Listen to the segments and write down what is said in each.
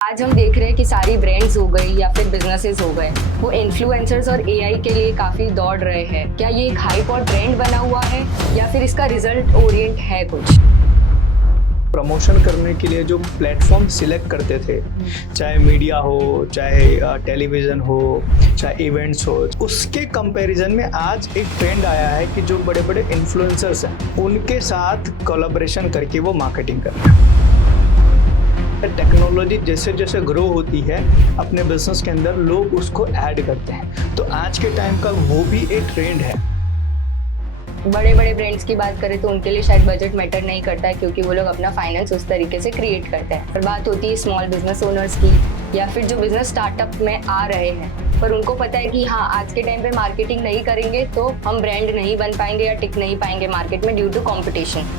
आज हम देख रहे हैं कि सारी ब्रांड्स हो गई या फिर बिजनेसेस हो गए, वो इन्फ्लुएंसर्स और एआई के लिए काफी दौड़ रहे हैं। क्या ये एक हाइप और ट्रेंड बना हुआ है या फिर इसका रिजल्ट ओरिएंट है कुछ? प्रमोशन करने के लिए जो प्लेटफॉर्म सिलेक्ट करते थे, चाहे मीडिया हो, चाहे टेलीविज़न हो, चाहे इवेंट्स हो, उसके कंपैरिजन में आज एक ट्रेंड आया है कि जो बड़े बड़े इन्फ्लुएंसर्स हैं उनके साथ कोलैबोरेशन करके वो मार्केटिंग करते हैं। टेक्नोलॉजी जैसे जैसे ग्रो होती है अपने बिजनेस के अंदर लोग उसको ऐड करते हैं, तो आज के टाइम का वो भी एक ट्रेंड है। बड़े बड़े ब्रांड्स की बात करें तो उनके लिए शायद बजट मैटर नहीं करता है, क्योंकि वो लोग अपना फाइनेंस उस तरीके से क्रिएट करते हैं। पर बात होती है स्मॉल बिजनेस ओनर्स की या फिर जो बिजनेस स्टार्टअप में आ रहे हैं, पर उनको पता है कि हाँ, आज के टाइम पे मार्केटिंग नहीं करेंगे तो हम ब्रांड नहीं बन पाएंगे या टिक नहीं पाएंगे मार्केट में ड्यू टू कॉम्पिटिशन।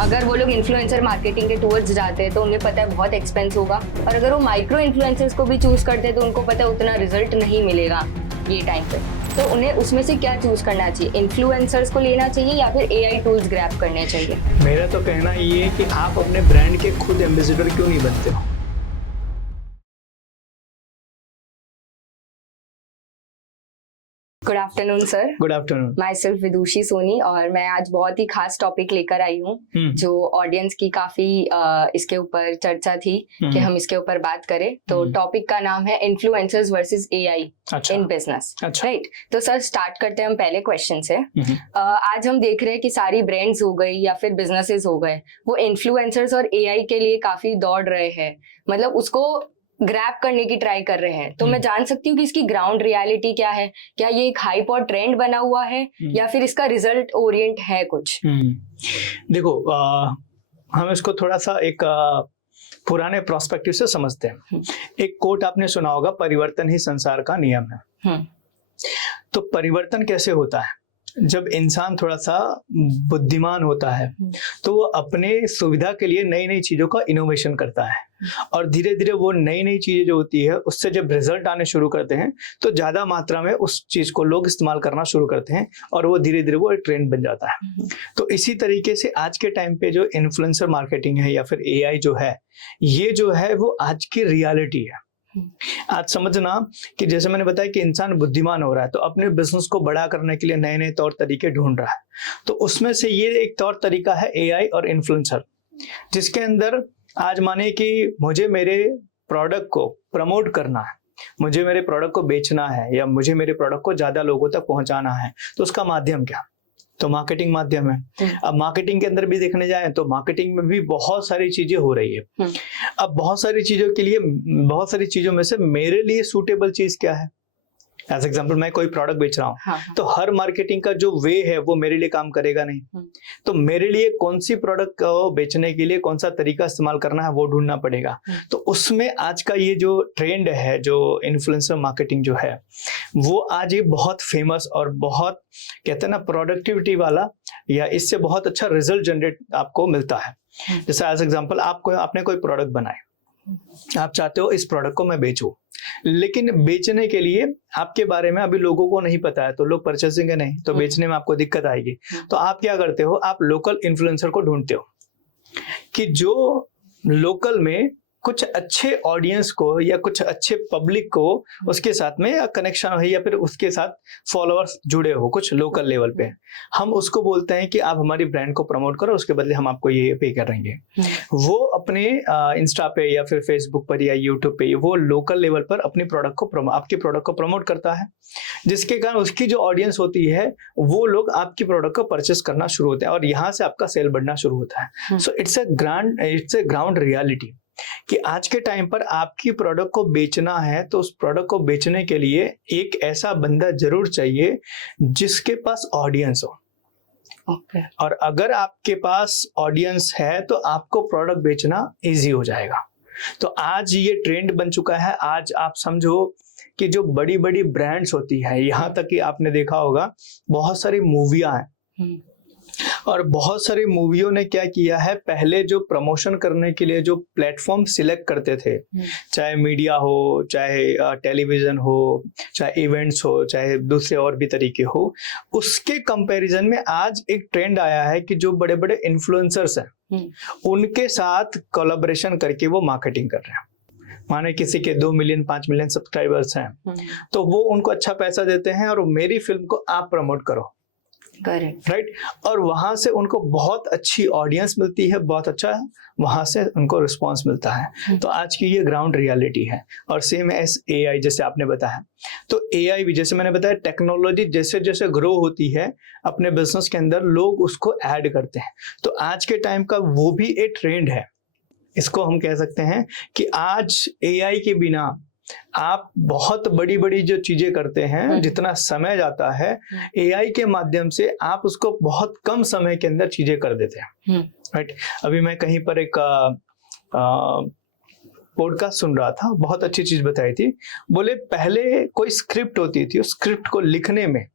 अगर वो लोग इन्फ्लुएंसर मार्केटिंग के टूवर्ड्स जाते हैं तो उन्हें पता है बहुत एक्सपेंस होगा, और अगर वो माइक्रो इन्फ्लुएंसर्स को भी चूज करते हैं तो उनको पता है उतना रिजल्ट नहीं मिलेगा ये टाइम पे। तो उन्हें उसमें से क्या चूज करना चाहिए? इन्फ्लुएंसर्स को लेना चाहिए या फिर एआई टूल्स ग्रैब करने चाहिए? मेरा तो कहना ये है कि आप अपने ब्रांड के खुद एम्बेसडर क्यों नहीं बनते हो। Good afternoon sir. Good afternoon. Myself Vidushi Soni, और मैं आज बहुत ही खास टॉपिक लेकर आई हूँ जो ऑडियंस की काफी इसके ऊपर चर्चा थी कि हम इसके ऊपर बात करें। तो टॉपिक का नाम है influencers versus AI in business. Right, तो सर स्टार्ट करते हैं हम पहले क्वेश्चन से। आज हम देख रहे हैं कि सारी ब्रांड्स हो गई या फिर बिजनेसेस हो गए, वो इन्फ्लुएंसर्स और एआई के लिए काफी दौड़ रहे हैं, मतलब उसको ग्रैब करने की ट्राई कर रहे हैं। तो मैं जान सकती हूँ कि इसकी ग्राउंड रियलिटी क्या है? क्या ये एक हाइप और ट्रेंड बना हुआ है या फिर इसका रिजल्ट ओरिएंट है कुछ? देखो, हम इसको थोड़ा सा एक पुराने प्रोस्पेक्टिव से समझते हैं। एक कोट आपने सुना होगा, परिवर्तन ही संसार का नियम है। तो परिवर्तन कैसे होता है? जब इंसान थोड़ा सा बुद्धिमान होता है तो वो अपने सुविधा के लिए नई नई चीजों का इनोवेशन करता है, और धीरे धीरे वो नई नई चीजें जो होती है उससे जब रिजल्ट आने शुरू करते हैं तो ज्यादा मात्रा में उस चीज को लोग इस्तेमाल करना शुरू करते हैं, और वो धीरे धीरे वो एक ट्रेंड बन जाता है। तो इसी तरीके से आज के टाइम पे जो इन्फ्लुएंसर मार्केटिंग है या फिर एआई जो है, ये जो है वो आज की रियलिटी है। आज समझना कि जैसे मैंने बताया कि इंसान बुद्धिमान हो रहा है तो अपने बिजनेस को बड़ा करने के लिए नए नए तौर तरीके ढूंढ रहा है। तो उसमें से ये एक तौर तरीका है एआई और इन्फ्लुएंसर, जिसके अंदर आज माने कि मुझे मेरे प्रोडक्ट को प्रमोट करना है, मुझे मेरे प्रोडक्ट को बेचना है, या मुझे मेरे प्रोडक्ट को ज्यादा लोगों तक पहुंचाना है, तो उसका माध्यम क्या? तो मार्केटिंग माध्यम है। अब मार्केटिंग के अंदर भी देखने जाए तो मार्केटिंग में भी बहुत सारी चीजें हो रही है। अब बहुत सारी चीजों के लिए, बहुत सारी चीजों में से मेरे लिए सूटेबल चीज क्या है? एज एग्जाम्पल, मैं कोई प्रोडक्ट बेच रहा हूँ तो हर मार्केटिंग का जो वे है वो मेरे लिए काम करेगा नहीं। तो मेरे लिए कौन सी प्रोडक्ट को बेचने के लिए कौन सा तरीका इस्तेमाल करना है वो ढूंढना पड़ेगा। तो उसमें आज का ये जो ट्रेंड है, जो इन्फ्लुएंसर मार्केटिंग जो है, वो आज ये बहुत फेमस और बहुत कहते हैं ना प्रोडक्टिविटी वाला, या इससे बहुत अच्छा रिजल्ट जनरेट आपको मिलता है। जैसे एज एग्जाम्पल, आपने कोई प्रोडक्ट बनाए, आप चाहते हो इस प्रोडक्ट को मैं बेचूं, लेकिन बेचने के लिए आपके बारे में अभी लोगों को नहीं पता है, तो लोग परचेसिंग नहीं, तो बेचने में आपको दिक्कत आएगी। तो आप क्या करते हो? आप लोकल इन्फ्लुएंसर को ढूंढते हो कि जो लोकल में कुछ अच्छे ऑडियंस को या कुछ अच्छे पब्लिक को उसके साथ में कनेक्शन हो, या फिर उसके साथ फॉलोअर्स जुड़े हो कुछ लोकल लेवल पे। हम उसको बोलते हैं कि आप हमारी ब्रांड को प्रमोट करो, उसके बदले हम आपको ये पे करेंगे। वो अपने इंस्टा पे या फिर फेसबुक पर या यूट्यूब पे वो लोकल लेवल पर अपने प्रोडक्ट को आपके प्रोडक्ट को प्रमोट करता है, जिसके कारण उसकी जो ऑडियंस होती है वो लोग आपकी प्रोडक्ट को परचेस करना शुरू होते हैं, और यहाँ से आपका सेल बढ़ना शुरू होता है। So it's a ground reality कि आज के टाइम पर आपकी प्रोडक्ट को बेचना है तो उस प्रोडक्ट को बेचने के लिए एक ऐसा बंदा जरूर चाहिए जिसके पास ऑडियंस हो। और अगर आपके पास ऑडियंस है तो आपको प्रोडक्ट बेचना इजी हो जाएगा। तो आज ये ट्रेंड बन चुका है। आज आप समझो कि जो बड़ी बड़ी ब्रांड्स होती है, यहाँ तक कि आपने देखा होगा बहुत सारी मूवियां हैं, और बहुत सारी मूवियों ने क्या किया है, पहले जो प्रमोशन करने के लिए जो प्लेटफॉर्म सिलेक्ट करते थे, चाहे मीडिया हो, चाहे टेलीविजन हो, चाहे इवेंट्स हो, चाहे दूसरे और भी तरीके हो, उसके कंपैरिजन में आज एक ट्रेंड आया है कि जो बड़े बड़े इन्फ्लुएंसर्स हैं उनके साथ कोलैबोरेशन करके वो मार्केटिंग कर रहे हैं। माने किसी के 2 मिलियन 5 मिलियन सब्सक्राइबर्स हैं, तो वो उनको अच्छा पैसा देते हैं और मेरी फिल्म को आप प्रमोट करो, करेक्ट, राइट। और वहां से उनको बहुत अच्छी ऑडियंस मिलती है, बहुत अच्छा वहां से उनको रिस्पांस मिलता है। तो आज की ये ग्राउंड रियलिटी है। और सेम एस AI जैसे आपने बताया, तो AI भी जैसे मैंने बताया, टेक्नोलॉजी जैसे जैसे ग्रो होती है अपने बिजनेस के अंदर लोग उसको ऐड करते हैं। तो आज के टाइम का वो भी एक ट्रेंड है। इसको हम कह सकते हैं कि आज AI के बिना आप बहुत बड़ी बड़ी जो चीजें करते हैं, जितना समय जाता है, AI के माध्यम से आप उसको बहुत कम समय के अंदर चीजें कर देते हैं, राइट। अभी मैं कहीं पर एक पॉडकास्ट सुन रहा था, बहुत अच्छी चीज बताई थी। बोले पहले कोई स्क्रिप्ट होती थी, उस स्क्रिप्ट को लिखने में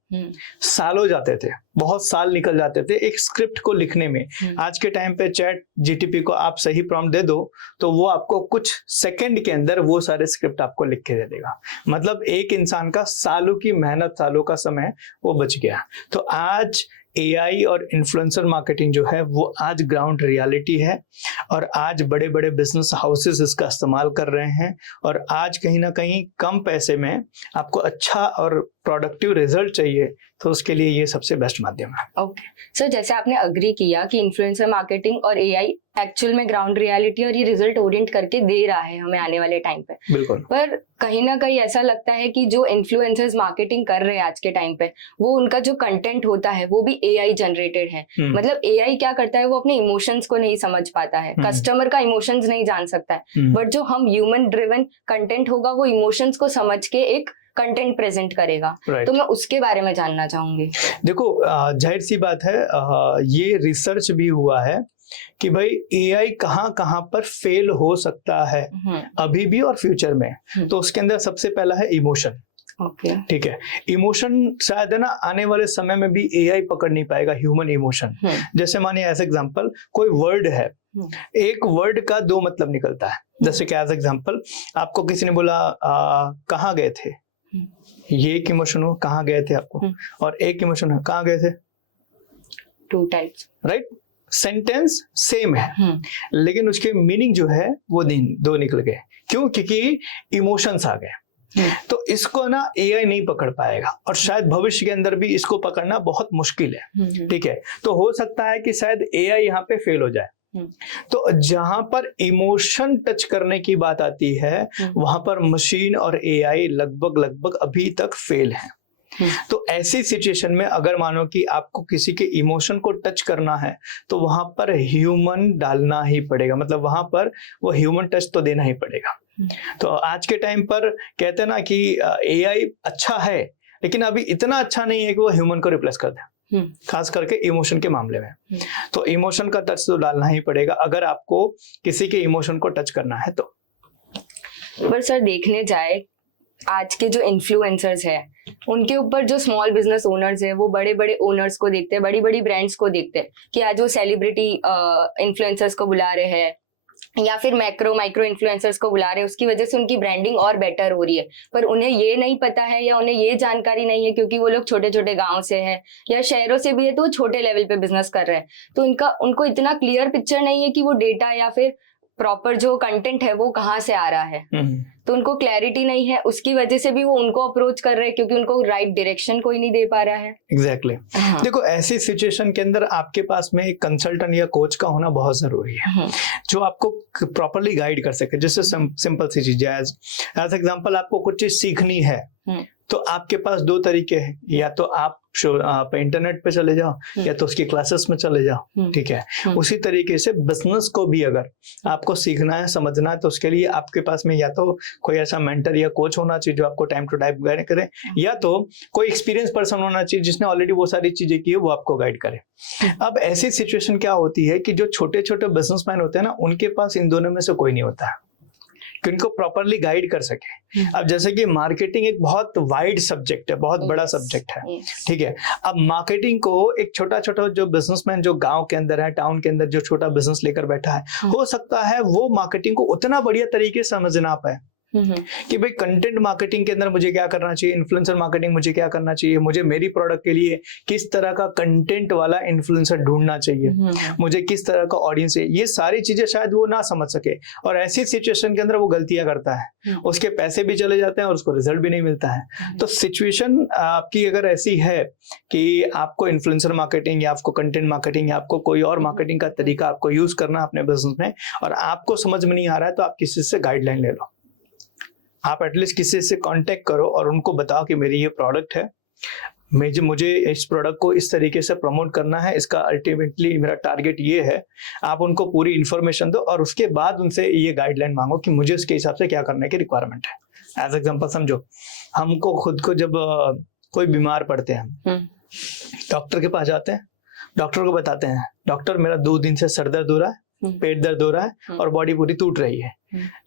सालों जाते थे, बहुत साल निकल जाते थे एक स्क्रिप्ट को लिखने में। आज के टाइम पे चैट GTP को आप सही प्रॉम्प्ट दे दो तो वो आपको कुछ सेकंड के अंदर वो सारे स्क्रिप्ट आपको लिख के दे देगा। मतलब एक इंसान का सालों की मेहनत, सालों का समय वो बच गया। तो आज AI और इन्फ्लुएंसर मार्केटिंग जो है वो आज ग्राउंड रियलिटी है, और आज बड़े बड़े बिजनेस हाउसेस इसका इस्तेमाल कर रहे हैं। और आज कहीं ना कहीं कम पैसे में आपको अच्छा और प्रोडक्टिव रिजल्ट चाहिए, तो उसके लिए ये सबसे बेस्ट माध्यम है। ओके सर, जैसे आपने अग्री किया कि इन्फ्लुएंसर मार्केटिंग और AI एक्चुअल में ग्राउंड रियलिटी और ये रिजल्ट ओरिएंट करके दे रहा है हमें आने वाले टाइम पे, बिल्कुल। पर कहीं ना कहीं ऐसा लगता है कि जो इन्फ्लुएंसर्स मार्केटिंग कर रहे हैं आज के टाइम पे, वो उनका जो कंटेंट होता है वो भी AI जनरेटेड है। मतलब AI क्या करता है, वो अपने इमोशंस को नहीं समझ पाता है, कस्टमर का इमोशंस नहीं जान सकता है, बट जो हम ह्यूमन ड्रिवन कंटेंट होगा वो इमोशंस को समझ के एक कंटेंट प्रेजेंट करेगा। तो मैं उसके बारे में जानना चाहूंगी। देखो, जाहिर सी बात है, ये रिसर्च भी हुआ है कि भाई AI कहाँ कहाँ पर फेल हो सकता है अभी भी और फ्यूचर में। तो उसके अंदर सबसे पहला है इमोशन। ओके, ठीक है, इमोशन शायद है ना आने वाले समय में भी AI पकड़ नहीं पाएगा, ह्यूमन इमोशन। जैसे मानिए एज एग्जांपल कोई वर्ड है, एक वर्ड का 2 मतलब निकलता है। जैसे कि एज एग्जांपल आपको किसी ने बोला कहाँ गए थे, ये एक इमोशन हो, कहाँ गए थे आपको, और एक इमोशन है कहाँ गए थे, 2 टाइप्स, राइट। सेंटेंस सेम है लेकिन उसके मीनिंग जो है वो 2 निकल गए। क्यों? क्योंकि इमोशंस आ गए। तो इसको ना AI नहीं पकड़ पाएगा, और शायद भविष्य के अंदर भी इसको पकड़ना बहुत मुश्किल है। ठीक है, तो हो सकता है कि शायद AI यहाँ पे फेल हो जाए। तो जहां पर इमोशन टच करने की बात आती है वहां पर मशीन और AI लगभग अभी तक फेल है। तो ऐसी सिचुएशन में अगर मानो कि आपको किसी के इमोशन को टच करना है तो वहां पर ह्यूमन डालना ही पड़ेगा, मतलब वहां पर वो ह्यूमन टच तो देना ही पड़ेगा। तो आज के टाइम पर कहते हैं ना कि AI अच्छा है लेकिन अभी इतना अच्छा नहीं है कि वो ह्यूमन को रिप्लेस कर दे, खास करके इमोशन के मामले में। तो इमोशन का टच तो डालना ही पड़ेगा अगर आपको किसी के इमोशन को टच करना है तो। पर सर देखने जाए आज के जो इन्फ्लुएंसर्स है उनके ऊपर जो स्मॉल बिजनेस ओनर्स है वो बड़े बड़े ओनर्स को देखते हैं, बड़ी बड़ी ब्रांड्स को देखते हैं कि आज वो सेलिब्रिटी इन्फ्लुएंसर्स को बुला रहे हैं या फिर माइक्रो इन्फ्लुएंसर्स को बुला रहे हैं, उसकी वजह से उनकी ब्रांडिंग और बेटर हो रही है। पर उन्हें ये नहीं पता है या उन्हें ये जानकारी नहीं है, क्योंकि वो लोग छोटे छोटे गांव से हैं या शहरों से भी है, तो वो छोटे लेवल पे बिजनेस कर रहे हैं। तो उनको इतना क्लियर पिक्चर नहीं है कि वो डेटा या फिर प्रॉपर जो कंटेंट है वो कहाँ से आ रहा है। तो उनको क्लैरिटी नहीं है, उसकी वजह से भी वो उनको अप्रोच कर रहे हैं क्योंकि उनको राइट डायरेक्शन कोई नहीं दे पा रहा है। एग्जैक्टली। देखो, ऐसी सिचुएशन के अंदर आपके पास में एक कंसल्टेंट या कोच का होना बहुत जरूरी है जो आपको प्रॉपरली गाइड कर सके। जैसे सिंपल सी चीज है, एज एग्जांपल आपको कुछ चीज सीखनी है तो आपके पास 2 तरीके हैं, या तो आप इंटरनेट पे चले जाओ या तो उसकी क्लासेस में चले जाओ। ठीक है, उसी तरीके से बिजनेस को भी अगर आपको सीखना है, समझना है, तो उसके लिए आपके पास में या तो कोई ऐसा मेंटर या कोच होना चाहिए जो आपको टाइम टू टाइम गाइड करे, या तो कोई एक्सपीरियंस पर्सन होना चाहिए जिसने ऑलरेडी वो सारी चीजें की है वो आपको गाइड करे। अब ऐसी सिचुएशन क्या होती है कि जो छोटे छोटे बिजनेसमैन होते हैं ना, उनके पास इन दोनों में से कोई नहीं होता है कि उनको प्रॉपरली गाइड कर सके। अब जैसे कि मार्केटिंग एक बहुत वाइड सब्जेक्ट है, बहुत बड़ा सब्जेक्ट है। ठीक है, अब मार्केटिंग को एक छोटा छोटा जो बिजनेसमैन जो गांव के अंदर है, टाउन के अंदर जो छोटा बिजनेस लेकर बैठा है, हो सकता है वो मार्केटिंग को उतना बढ़िया तरीके से समझ ना पाए। कि भाई कंटेंट मार्केटिंग के अंदर मुझे क्या करना चाहिए, इन्फ्लुएंसर मार्केटिंग मुझे क्या करना चाहिए, मुझे मेरी प्रोडक्ट के लिए किस तरह का कंटेंट वाला इन्फ्लुएंसर ढूंढना चाहिए, मुझे किस तरह का ऑडियंस है, ये सारी चीजें शायद वो ना समझ सके और ऐसी सिचुएशन के अंदर वो गलतियां करता है, उसके पैसे भी चले जाते हैं और उसको रिजल्ट भी नहीं मिलता है। तो सिचुएशन आपकी अगर ऐसी है कि आपको इन्फ्लुएंसर मार्केटिंग या आपको कंटेंट मार्केटिंग या आपको कोई और मार्केटिंग का तरीका आपको यूज करना अपने बिजनेस में और आपको समझ में नहीं आ रहा है, तो आप किसी से गाइडलाइन ले लो। आप एटलीस्ट किसी से कांटेक्ट करो और उनको बताओ कि मेरी ये प्रोडक्ट है, मुझे इस प्रोडक्ट को इस तरीके से प्रमोट करना है, इसका अल्टीमेटली मेरा टारगेट ये है। आप उनको पूरी इन्फॉर्मेशन दो और उसके बाद उनसे ये गाइडलाइन मांगो कि मुझे उसके हिसाब से क्या करने की रिक्वायरमेंट है। एज एग्जांपल समझो, हमको खुद को जब कोई बीमार पड़ते हैं, डॉक्टर के पास जाते हैं, डॉक्टर को बताते हैं डॉक्टर मेरा 2 दिन से सर दर्द हो रहा है, पेट दर्द हो रहा है और बॉडी पूरी टूट रही है।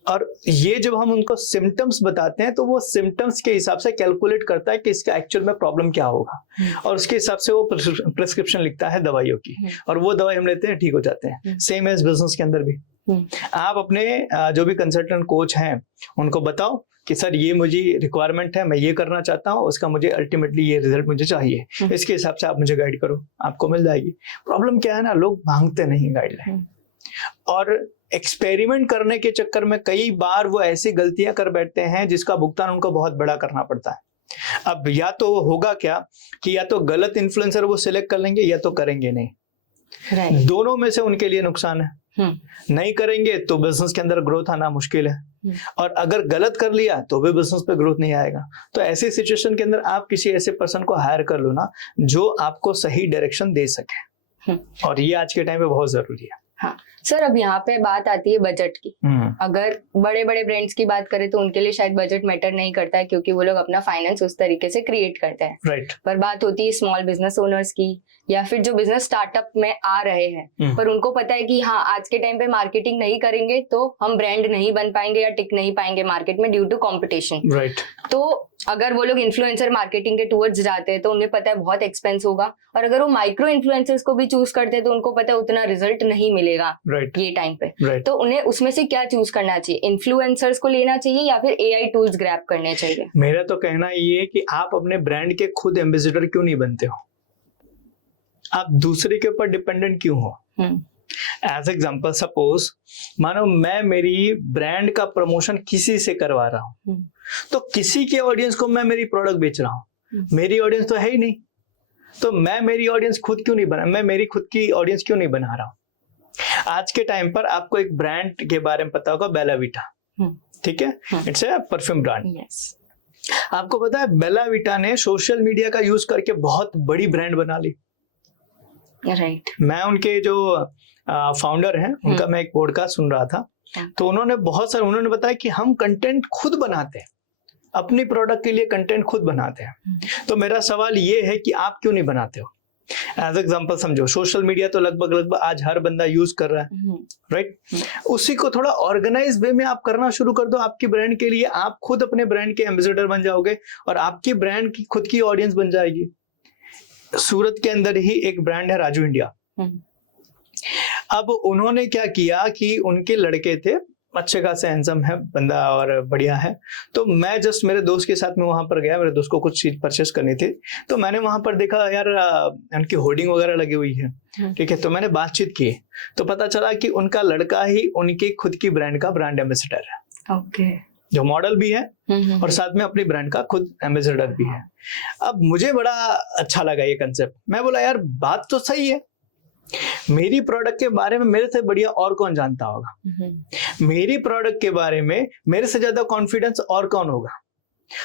और ये जब हम उनको सिम्टम्स बताते हैं तो वो सिम्टम्स के हिसाब से कैलकुलेट करता है कि इसका एक्चुअल में प्रॉब्लम क्या होगा और उसके हिसाब से वो प्रिस्क्रिप्शन लिखता है दवाइयों की और वो दवाई हम लेते हैं, ठीक हो जाते हैं। सेम एज बिजनेस के अंदर भी आप अपने जो भी कंसल्टेंट कोच हैं उनको बताओ कि सर ये मुझे रिक्वायरमेंट है, मैं ये करना चाहता हूँ, उसका मुझे अल्टीमेटली ये रिजल्ट मुझे चाहिए, इसके हिसाब से आप मुझे गाइड करो, आपको मिल जाएगी। प्रॉब्लम क्या है ना, लोग मांगते नहीं गाइडलाइन और एक्सपेरिमेंट करने के चक्कर में कई बार वो ऐसी गलतियां कर बैठते हैं जिसका भुगतान उनको बहुत बड़ा करना पड़ता है। अब या तो होगा क्या कि या तो गलत इन्फ्लुएंसर वो सिलेक्ट कर लेंगे या तो करेंगे नहीं, दोनों में से उनके लिए नुकसान है। नहीं करेंगे तो बिजनेस के अंदर ग्रोथ आना मुश्किल है और अगर गलत कर लिया तो भी बिजनेस पे ग्रोथ नहीं आएगा। तो ऐसी सिचुएशन के अंदर आप किसी ऐसे पर्सन को हायर कर लो ना जो आपको सही डायरेक्शन दे सके और ये आज के टाइम पे बहुत जरूरी है। हाँ सर, अब यहाँ पे बात आती है बजट की। अगर बड़े बड़े ब्रांड्स की बात करें तो उनके लिए शायद बजट मैटर नहीं करता है क्योंकि वो लोग अपना फाइनेंस उस तरीके से क्रिएट करते हैं। राइट। पर बात होती है स्मॉल बिजनेस ओनर्स की या फिर जो बिजनेस स्टार्टअप में आ रहे हैं पर उनको पता है कि हाँ आज के टाइम पे मार्केटिंग नहीं करेंगे तो हम ब्रांड नहीं बन पाएंगे या टिक नहीं पाएंगे मार्केट में ड्यू टू कॉम्पिटिशन। राइट। तो अगर वो लोग इन्फ्लुएंसर मार्केटिंग के टूवर्ड्स जाते हैं तो उन्हें पता है बहुत एक्सपेंस होगा और अगर वो माइक्रो इन्फ्लुएंसर्स को भी चूज करते हैं तो उनको पता है उतना रिजल्ट नहीं मिलेगा ये टाइम पे। तो उन्हें उसमें से क्या चूज करना चाहिए, इन्फ्लुएंसर्स को लेना चाहिए या फिर एआई टूल्स ग्रैब करने चाहिए? मेरा तो कहना ये है कि आप अपने ब्रांड के खुद एम्बेसडर क्यों नहीं बनते हो, आप दूसरे के ऊपर डिपेंडेंट क्यों हो। एज एग्जाम्पल सपोज मानो मैं मेरी ब्रांड का प्रमोशन किसी से करवा रहा हूं तो किसी के ऑडियंस को मैं मेरी प्रोडक्ट बेच रहा हूं, मेरी ऑडियंस तो है ही नहीं, तो मैं मेरी ऑडियंस खुद क्यों नहीं बना, मैं मेरी खुद की ऑडियंस क्यों नहीं बना रहा हूं। आज के टाइम पर आपको एक ब्रांड के बारे में पता होगा, बेला वीटा, ठीक है, इट्स ए परफ्यूम ब्रांड। आपको पता है बेला वीटा ने सोशल मीडिया का यूज करके बहुत बड़ी ब्रांड बना ली। राइट। मैं उनके जो फाउंडर हैं उनका मैं एक पॉडकास्ट सुन रहा था तो उन्होंने बताया कि हम कंटेंट खुद बनाते हैं, अपनी प्रोडक्ट के लिए कंटेंट खुद बनाते हैं। तो मेरा सवाल ये है कि आप क्यों नहीं बनाते हो। एज एग्जांपल समझो सोशल मीडिया तो लगभग आज हर बंदा यूज कर रहा है, राइट। उसी को थोड़ा ऑर्गेनाइज वे में आप करना शुरू कर दो आपकी ब्रांड के लिए, आप खुद अपने ब्रांड के एम्बेसडर बन जाओगे और आपकी ब्रांड की खुद की ऑडियंस बन जाएगी। सूरत के अंदर ही एक ब्रांड है राजू इंडिया। अब उन्होंने क्या किया कि उनके लड़के थे, अच्छे खासे हैंडसम है बंदा और बढ़िया है, तो मैं जस्ट मेरे दोस्त के साथ में वहां पर गया, मेरे दोस्त को कुछ चीज परचेस करनी थी तो मैंने वहां पर देखा यार उनकी होर्डिंग वगैरह लगी हुई है, ठीक है। तो मैंने बातचीत की तो पता चला कि उनका लड़का ही उनकी खुद की ब्रांड का ब्रांड एम्बेसडर है। ओके। जो मॉडल भी है और साथ में अपनी ब्रांड का खुद एम्बेसडर भी है। अब मुझे बड़ा अच्छा लगा ये कंसेप्ट, मैं बोला यार बात तो सही है, मेरी प्रोडक्ट के बारे में मेरे से बढ़िया और कौन जानता होगा, मेरी प्रोडक्ट के बारे में मेरे से ज्यादा कॉन्फिडेंस और कौन होगा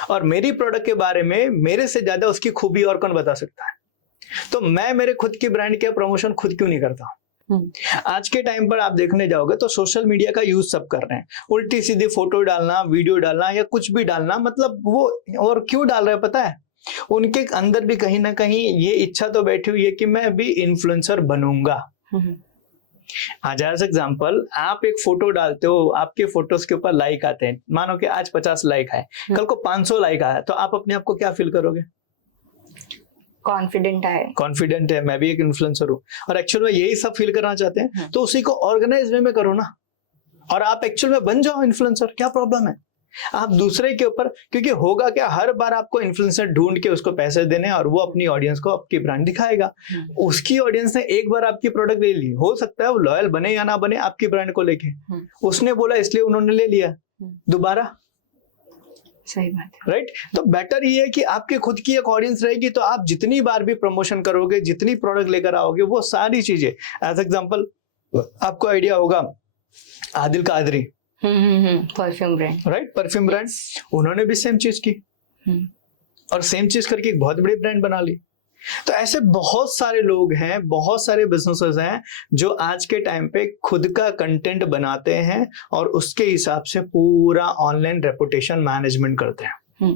और मेरी प्रोडक्ट के बारे में मेरे से ज्यादा उसकी खूबी और कौन बता सकता है। तो मैं मेरे खुद की ब्रांड के प्रमोशन खुद क्यों नहीं करता। आज के टाइम पर आप देखने जाओगे तो सोशल मीडिया का यूज सब कर रहे हैं, उल्टी सीधी फोटो डालना, वीडियो डालना या कुछ भी डालना, मतलब वो और क्यों डाल रहे हैं पता है, उनके अंदर भी कहीं ना कहीं ये इच्छा तो बैठी हुई है कि मैं भी इन्फ्लुएंसर बनूंगा। आज एज एग्जांपल आप एक फोटो डालते हो, आपके फोटोज के ऊपर लाइक आते हैं, मानो कि आज 50 लाइक है, कल को 500 लाइक आया तो आप अपने आप को क्या फील करोगे? कॉन्फिडेंट है मैं भी एक इन्फ्लुएंसर हूँ और एक्चुअल में यही सब फील करना चाहते हैं तो उसी को ऑर्गेनाइज वे में करो ना और आप एक्चुअल में बन जाओ इन्फ्लुएंसर, क्या प्रॉब्लम है। आप दूसरे के ऊपर, क्योंकि होगा क्या, हर बार आपको इन्फ्लुएंसर ढूंढ के उसको पैसे देने और वो अपनी ऑडियंस को आपकी ब्रांड दिखाएगा। उसकी ऑडियंस ने एक बार आपकी प्रोडक्ट ले ली, हो सकता है वो लॉयल बने या ना बने आपकी ब्रांड को लेके, उसने बोला इसलिए उन्होंने ले लिया दोबारा। सही बात है, राइट। तो बेटर ये है कि आपकी खुद की एक ऑडियंस रहेगी, तो आप जितनी बार भी प्रमोशन करोगे, जितनी प्रोडक्ट लेकर आओगे, वो सारी चीजें, एज एग्जांपल आपको आइडिया होगा Adil Qadri, perfume brand, right, perfume brand, उन्होंने भी सेम चीज की और सेम चीज करके एक बहुत बड़ी ब्रांड बना ली। तो ऐसे बहुत सारे लोग हैं, बहुत सारे बिजनेसेस हैं जो आज के टाइम पे खुद का कंटेंट बनाते हैं और उसके हिसाब से पूरा ऑनलाइन रेपुटेशन मैनेजमेंट करते हैं।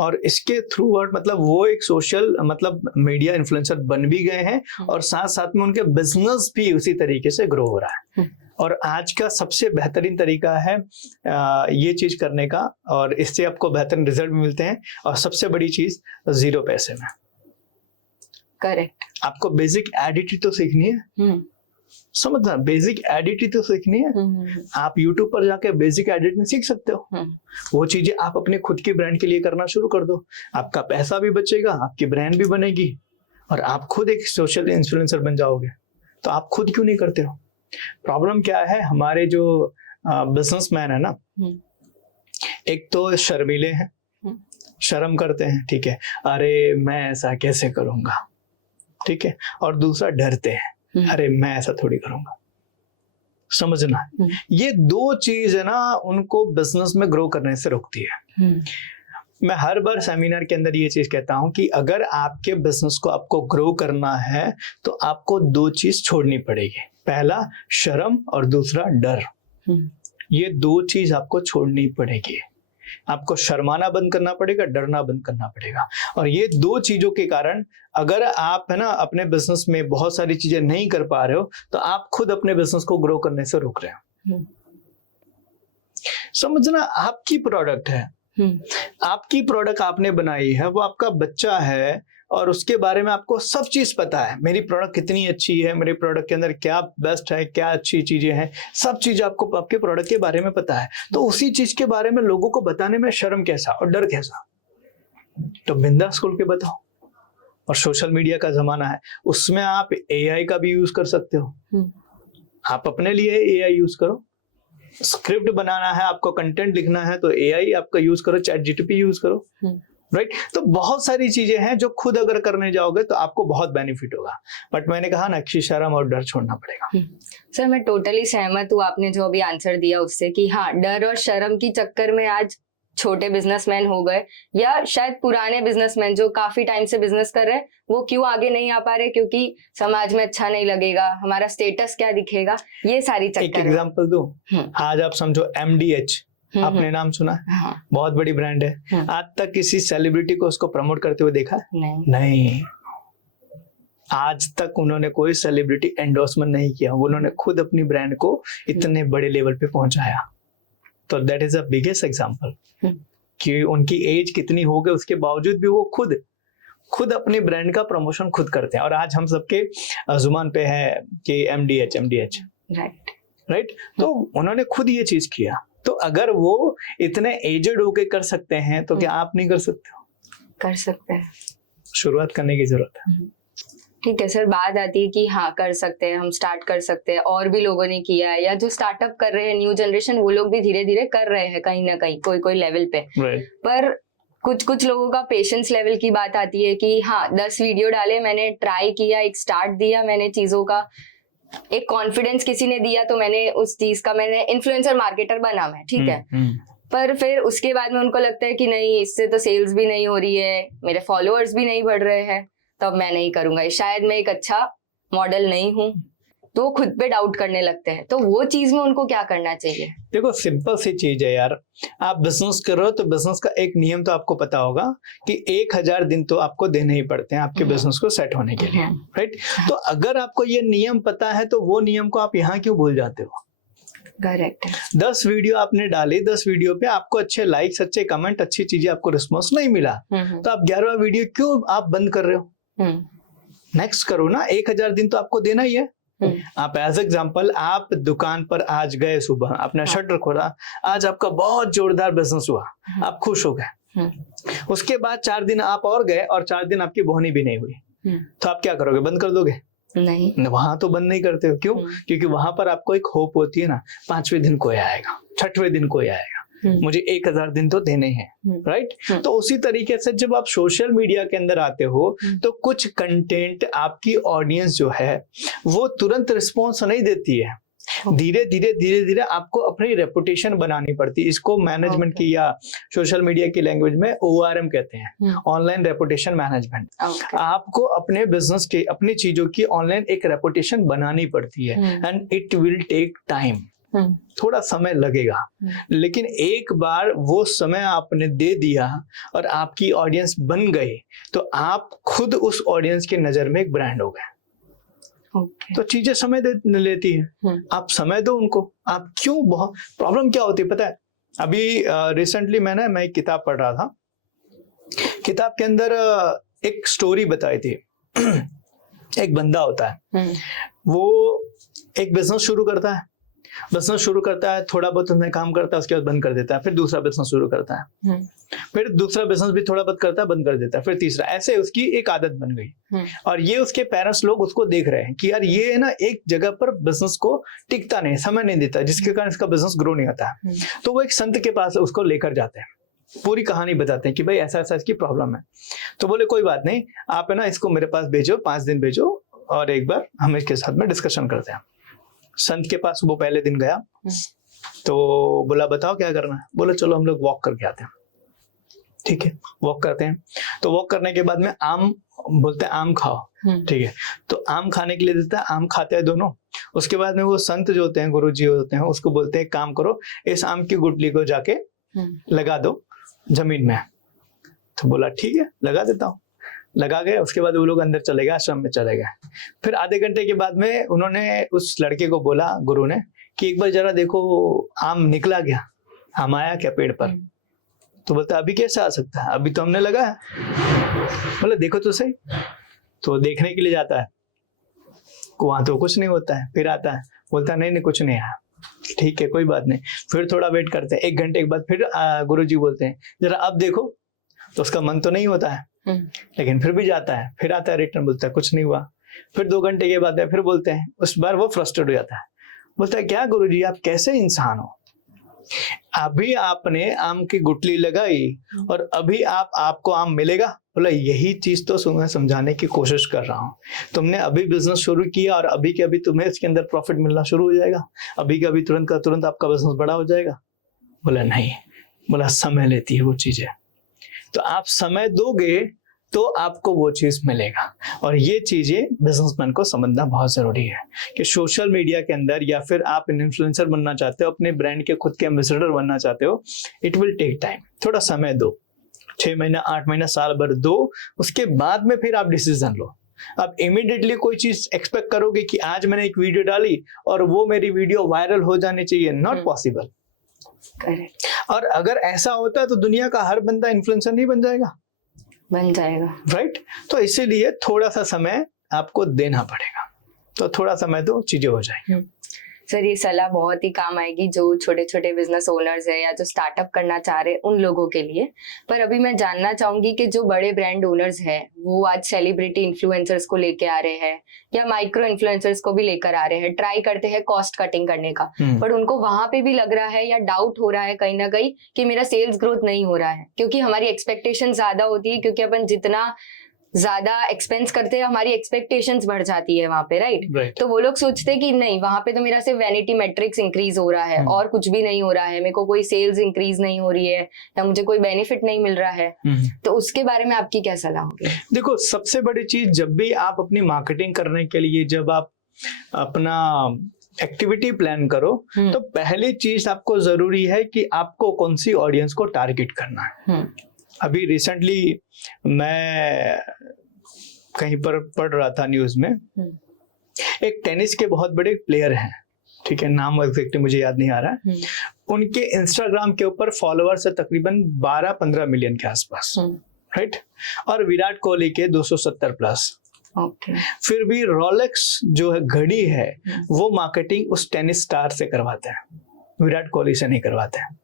और इसके थ्रू वर्ड मतलब वो एक सोशल मतलब मीडिया इन्फ्लुएंसर बन भी गए हैं और साथ साथ में उनके बिजनेस भी उसी तरीके से ग्रो हो रहा है। और आज का सबसे बेहतरीन तरीका है ये चीज करने का, और इससे आपको बेहतरीन रिजल्ट भी मिलते हैं। और सबसे बड़ी चीज 0 पैसे में। करेक्ट। आपको बेसिक एडिटिंग तो सीखनी है, समझना, बेसिक एडिटिंग तो सीखनी है। आप YouTube पर जाके बेसिक एडिटिंग सीख सकते हो। वो चीजें आप अपने खुद की ब्रांड के लिए करना शुरू कर दो, आपका पैसा भी बचेगा, आपकी ब्रांड भी बनेगी और आप खुद एक सोशल इन्फ्लुएंसर बन जाओगे। तो आप खुद क्यों नहीं करते हो? प्रॉब्लम क्या है, हमारे जो बिजनेसमैन है ना, एक तो शर्मीले हैं, शर्म करते हैं, ठीक है, अरे मैं ऐसा कैसे करूंगा, ठीक है, और दूसरा डरते हैं, अरे मैं ऐसा थोड़ी करूंगा। समझना, ये 2 चीज है ना, उनको बिजनेस में ग्रो करने से रोकती है। मैं हर बार सेमिनार के अंदर ये चीज कहता हूं कि अगर आपके बिजनेस को आपको ग्रो करना है तो आपको 2 चीज छोड़नी पड़ेगी। पहला शर्म और दूसरा डर। ये 2 चीज आपको छोड़नी पड़ेगी। आपको शर्माना बंद करना पड़ेगा, डरना बंद करना पड़ेगा। और ये 2 चीजों के कारण अगर आप है ना अपने बिजनेस में बहुत सारी चीजें नहीं कर पा रहे हो तो आप खुद अपने बिजनेस को ग्रो करने से रोक रहे हो। समझना, आपकी प्रोडक्ट है, आपकी प्रोडक्ट आपने बनाई है, वो आपका बच्चा है और उसके बारे में आपको सब चीज पता है। मेरी प्रोडक्ट कितनी अच्छी है, मेरे प्रोडक्ट के अंदर क्या बेस्ट है, क्या अच्छी चीजें हैं, सब चीज आपको आपके प्रोडक्ट के बारे में पता है। तो उसी चीज के बारे में लोगों को बताने में शर्म कैसा और डर कैसा? तो बिंदास खोल के बताओ। और सोशल मीडिया का जमाना है, उसमें आप AI का भी यूज कर सकते हो। आप अपने लिए AI यूज करो। स्क्रिप्ट बनाना है, आपको कंटेंट लिखना है तो AI आपका यूज करो, ChatGPT यूज करो, राइट। तो बहुत सारी चीजें हैं जो खुद अगर करने जाओगे तो आपको बहुत बेनिफिट होगा। बट मैंने कहा ना कि शर्म और डर छोड़ना पड़ेगा। सर मैं टोटली सहमत हूँ आपने जो अभी आंसर दिया उससे कि हाँ, डर और शर्म की चक्कर में आज छोटे बिजनेसमैन हो गए या शायद पुराने बिजनेसमैन जो काफी टाइम से बिजनेस कर रहे हैं वो क्यों आगे नहीं आ पा रहे, क्योंकि समाज में अच्छा नहीं लगेगा, हमारा स्टेटस क्या दिखेगा, ये सारी चक्कर। एक एग्जांपल दूं, आज आप समझो MDH, आपने नाम सुना? हाँ। बहुत बड़ी ब्रांड है। आज तक किसी सेलिब्रिटी को उसको प्रमोट करते हुए देखा? नहीं। आज तक उन्होंने कोई सेलिब्रिटी एंडोर्समेंट नहीं किया, उन्होंने खुद अपनी ब्रांड को इतने बड़े लेवल पे पहुंचाया। तो that is the biggest example कि उनकी एज कितनी हो गई उसके बावजूद भी वो खुद अपनी ब्रांड का प्रमोशन खुद करते हैं। और आज हम सबके जुबान पे है कि MDH, राइट। तो उन्होंने खुद ये चीज किया। तो अगर वो इतने एजेड होके कर सकते हैं तो क्या आप नहीं कर सकते हो? कर सकते हैं, शुरुआत करने की जरूरत है। ठीक है सर, बात आती है कि हाँ कर सकते हैं, हम स्टार्ट कर सकते हैं, और भी लोगों ने किया है या जो स्टार्टअप कर रहे हैं न्यू जनरेशन वो लोग भी धीरे धीरे कर रहे हैं कहीं ना कहीं कोई लेवल पे। पर कुछ लोगों का पेशेंस लेवल की बात आती है कि हाँ 10 वीडियो डाले, मैंने ट्राई किया, एक स्टार्ट दिया, मैंने चीजों का एक कॉन्फिडेंस किसी ने दिया तो मैंने उस चीज का मैंने इन्फ्लुएंसर मार्केटर बना मैं, ठीक है। पर फिर उसके बाद में उनको लगता है कि नहीं इससे तो सेल्स भी नहीं हो रही है, मेरे फॉलोअर्स भी नहीं बढ़ रहे हैं, तो अब मैं नहीं करूंगा, शायद मैं एक अच्छा मॉडल नहीं हूँ, तो खुद पे डाउट करने लगते हैं। तो वो चीज में उनको क्या करना चाहिए? देखो सिंपल सी चीज है यार, आप बिजनेस कर रहे हो तो बिजनेस का एक नियम तो आपको पता होगा कि 1000 दिन तो आपको देने ही पड़ते हैं आपके बिजनेस को सेट होने के लिए, राइट। तो अगर आपको ये नियम पता है तो वो नियम को आप यहाँ क्यों भूल जाते हो? करेक्ट। 10 वीडियो आपने डाली, 10 वीडियो पे आपको अच्छे लाइक्स, अच्छे कमेंट, अच्छी चीजें, आपको रिस्पॉन्स नहीं मिला, तो आप 11वां वीडियो क्यों आप बंद कर रहे हो? नेक्स्ट करो ना, 1000 दिन तो आपको देना ही है। आप एज एग्जाम्पल, आप दुकान पर आज गए, सुबह अपना शटर खोला, आज आपका बहुत जोरदार बिजनेस हुआ, आप खुश हो गए। उसके बाद 4 दिन आप और गए और 4 दिन आपकी बोहनी भी नहीं हुई, तो आप क्या करोगे? बंद कर दोगे? नहीं, वहां तो बंद नहीं करते हो। क्यों? क्योंकि वहां पर आपको एक होप होती है ना, 5वें दिन कोई आएगा, 6वें दिन कोई आएगा, मुझे 1000 दिन तो देने हैं, राइट? तो उसी तरीके से जब आप सोशल मीडिया के अंदर आते हो तो कुछ कंटेंट आपकी ऑडियंस जो है वो तुरंत रिस्पॉन्स नहीं देती है, धीरे धीरे आपको अपनी रेपुटेशन बनानी पड़ती है। इसको मैनेजमेंट की या सोशल मीडिया की लैंग्वेज में ORM कहते हैं, ऑनलाइन रेपुटेशन मैनेजमेंट। आपको अपने बिजनेस के, अपनी चीजों की ऑनलाइन एक रेपुटेशन बनानी पड़ती है, and it will take time, थोड़ा समय लगेगा, लेकिन एक बार वो समय आपने दे दिया और आपकी ऑडियंस बन गई तो आप खुद उस ऑडियंस की नजर में एक ब्रांड हो गए। तो चीजें समय लेती है, आप समय दो उनको। आप क्यों, बहुत प्रॉब्लम क्या होती है पता है? अभी रिसेंटली मैं एक किताब पढ़ रहा था, किताब के अंदर एक स्टोरी बताई थी। एक बंदा होता है, वो एक बिजनेस शुरू करता है, थोड़ा बहुत उसमें काम करता है, उसके बाद बंद कर देता है, फिर दूसरा बिजनेस शुरू करता है, फिर दूसरा बिजनेस भी थोड़ा बहुत करता है, बंद कर देता है, फिर तीसरा, ऐसे उसकी एक आदत बन गई। और ये उसके पेरेंट्स लोग उसको देख रहे हैं कि यार ये है ना, एक जगह पर बिजनेस को टिकता नहीं, समय नहीं देता, जिसके कारण इसका बिजनेस ग्रो नहीं होता है। तो वो एक संत के पास उसको लेकर जाते हैं, पूरी कहानी बताते हैं कि भाई ऐसा ऐसा इसकी प्रॉब्लम है। तो बोले कोई बात नहीं, आप है ना इसको मेरे पास भेजो, 5 दिन भेजो और एक बार हम इसके साथ में डिस्कशन करते हैं। संत के पास वो पहले दिन गया, तो बोला बताओ क्या करना है? बोले चलो हम लोग वॉक करके आते हैं। ठीक है, वॉक करते हैं। तो वॉक करने के बाद में आम बोलते हैं, आम खाओ, ठीक है, तो आम खाने के लिए देता है, आम खाते हैं दोनों। उसके बाद में वो संत जो होते हैं, गुरु जी होते हैं, उसको बोलते हैं काम करो, इस आम की गुठली को जाके लगा दो जमीन में। तो बोला ठीक है, लगा देता हूँ। लगा गए। उसके बाद वो लोग अंदर चले गए, आश्रम में चले गए। फिर आधे घंटे के बाद में उन्होंने उस लड़के को बोला, गुरु ने, कि एक बार जरा देखो आम निकला क्या, आम आया क्या पेड़ पर? तो बोलता अभी कैसे आ सकता है, अभी तो हमने लगाया। बोला देखो तो सही। तो देखने के लिए जाता है, वहां तो कुछ नहीं होता है। फिर आता है, बोलता नहीं नहीं कुछ नहीं आया। ठीक है कोई बात नहीं। फिर थोड़ा वेट करते हैं, 1 घंटे के बाद फिर गुरु जी बोलते हैं जरा अब देखो। तो उसका मन तो नहीं होता है, लेकिन फिर भी जाता है। फिर आता है, रिटर्न, बोलता है कुछ नहीं हुआ। फिर 2 घंटे के बाद फिर बोलते हैं। उस बार वो फ्रस्ट्रेट हो जाता है, बोलता है क्या गुरु जी आप कैसे इंसान हो, अभी आपने आम की गुठली लगाई और अभी आपको आम मिलेगा? बोला यही चीज तो मैं समझाने की कोशिश कर रहा हूँ। तुमने अभी बिजनेस शुरू किया और अभी के अभी तुम्हें इसके अंदर प्रॉफिट मिलना शुरू हो जाएगा, अभी के अभी तुरंत का तुरंत आपका बिजनेस बड़ा हो जाएगा? बोला नहीं। बोला समय लेती है वो चीजें, तो आप समय दोगे तो आपको वो चीज मिलेगा। और ये चीजें बिजनेसमैन को समझना बहुत जरूरी है कि सोशल मीडिया के अंदर या फिर आप इन्फ्लुएंसर बनना चाहते हो, अपने ब्रांड के खुद के एम्बेसडर बनना चाहते हो, इट विल टेक टाइम। थोड़ा समय दो, 6 महीना 8 महीना साल भर दो, उसके बाद में फिर आप डिसीजन लो। आप इमीडिएटली कोई चीज एक्सपेक्ट करोगे कि आज मैंने एक वीडियो डाली और वो मेरी वीडियो वायरल हो जानी चाहिए, नॉट पॉसिबल। और अगर ऐसा होता है तो दुनिया का हर बंदा इन्फ्लुएंसर नहीं बन जाएगा, बन जाएगा, राइट? तो इसीलिए थोड़ा सा समय आपको देना पड़ेगा। तो थोड़ा समय दो, चीजें हो जाएंगी। सर ये सलाह बहुत ही काम आएगी जो छोटे छोटे बिजनेस ओनर्स है या जो स्टार्टअप करना चाह रहे हैं उन लोगों के लिए। पर अभी मैं जानना चाहूंगी कि जो बड़े ब्रांड ओनर्स हैं वो आज सेलिब्रिटी इन्फ्लुएंसर्स को लेके आ रहे हैं या माइक्रो इन्फ्लुएंसर्स को भी लेकर आ रहे हैं, ट्राई करते हैं कॉस्ट कटिंग करने का, पर उनको वहां पे भी लग रहा है या डाउट हो रहा है कहीं ना कहीं कि मेरा सेल्स ग्रोथ नहीं हो रहा है, क्योंकि हमारी एक्सपेक्टेशन ज्यादा होती है, क्योंकि अपन जितना ज्यादा एक्सपेंस करते हैं हमारी एक्सपेक्टेशंस बढ़ जाती है वहां पे, राइट? तो वो लोग सोचते हैं कि नहीं वहां पे तो मेरा सिर्फ वैनिटी मैट्रिक्स इंक्रीज हो रहा है और कुछ भी नहीं हो रहा है, मेरे को कोई सेल्स इंक्रीज नहीं हो रही है या मुझे कोई बेनिफिट नहीं मिल रहा है। तो उसके बारे में आपकी क्या सलाह होगी? देखो सबसे बड़ी चीज, जब भी आप अपनी मार्केटिंग करने के लिए जब आप अपना एक्टिविटी प्लान करो तो पहली चीज आपको जरूरी है कि आपको कौन सी ऑडियंस को टारगेट करना है। अभी रिसेंटली मैं कहीं पर पढ़ रहा था न्यूज में, एक टेनिस के बहुत बड़े प्लेयर हैं, ठीक है, नाम एग्जैक्टली मुझे याद नहीं आ रहा है, उनके इंस्टाग्राम के ऊपर फॉलोअर्स है तकरीबन 12-15 मिलियन के आसपास, राइट? और विराट कोहली के 270 प्लस, ओके। फिर भी रोलेक्स जो है घड़ी है वो मार्केटिंग उस टेनिस स्टार से करवाते हैं, विराट कोहली से नहीं करवाते हैं।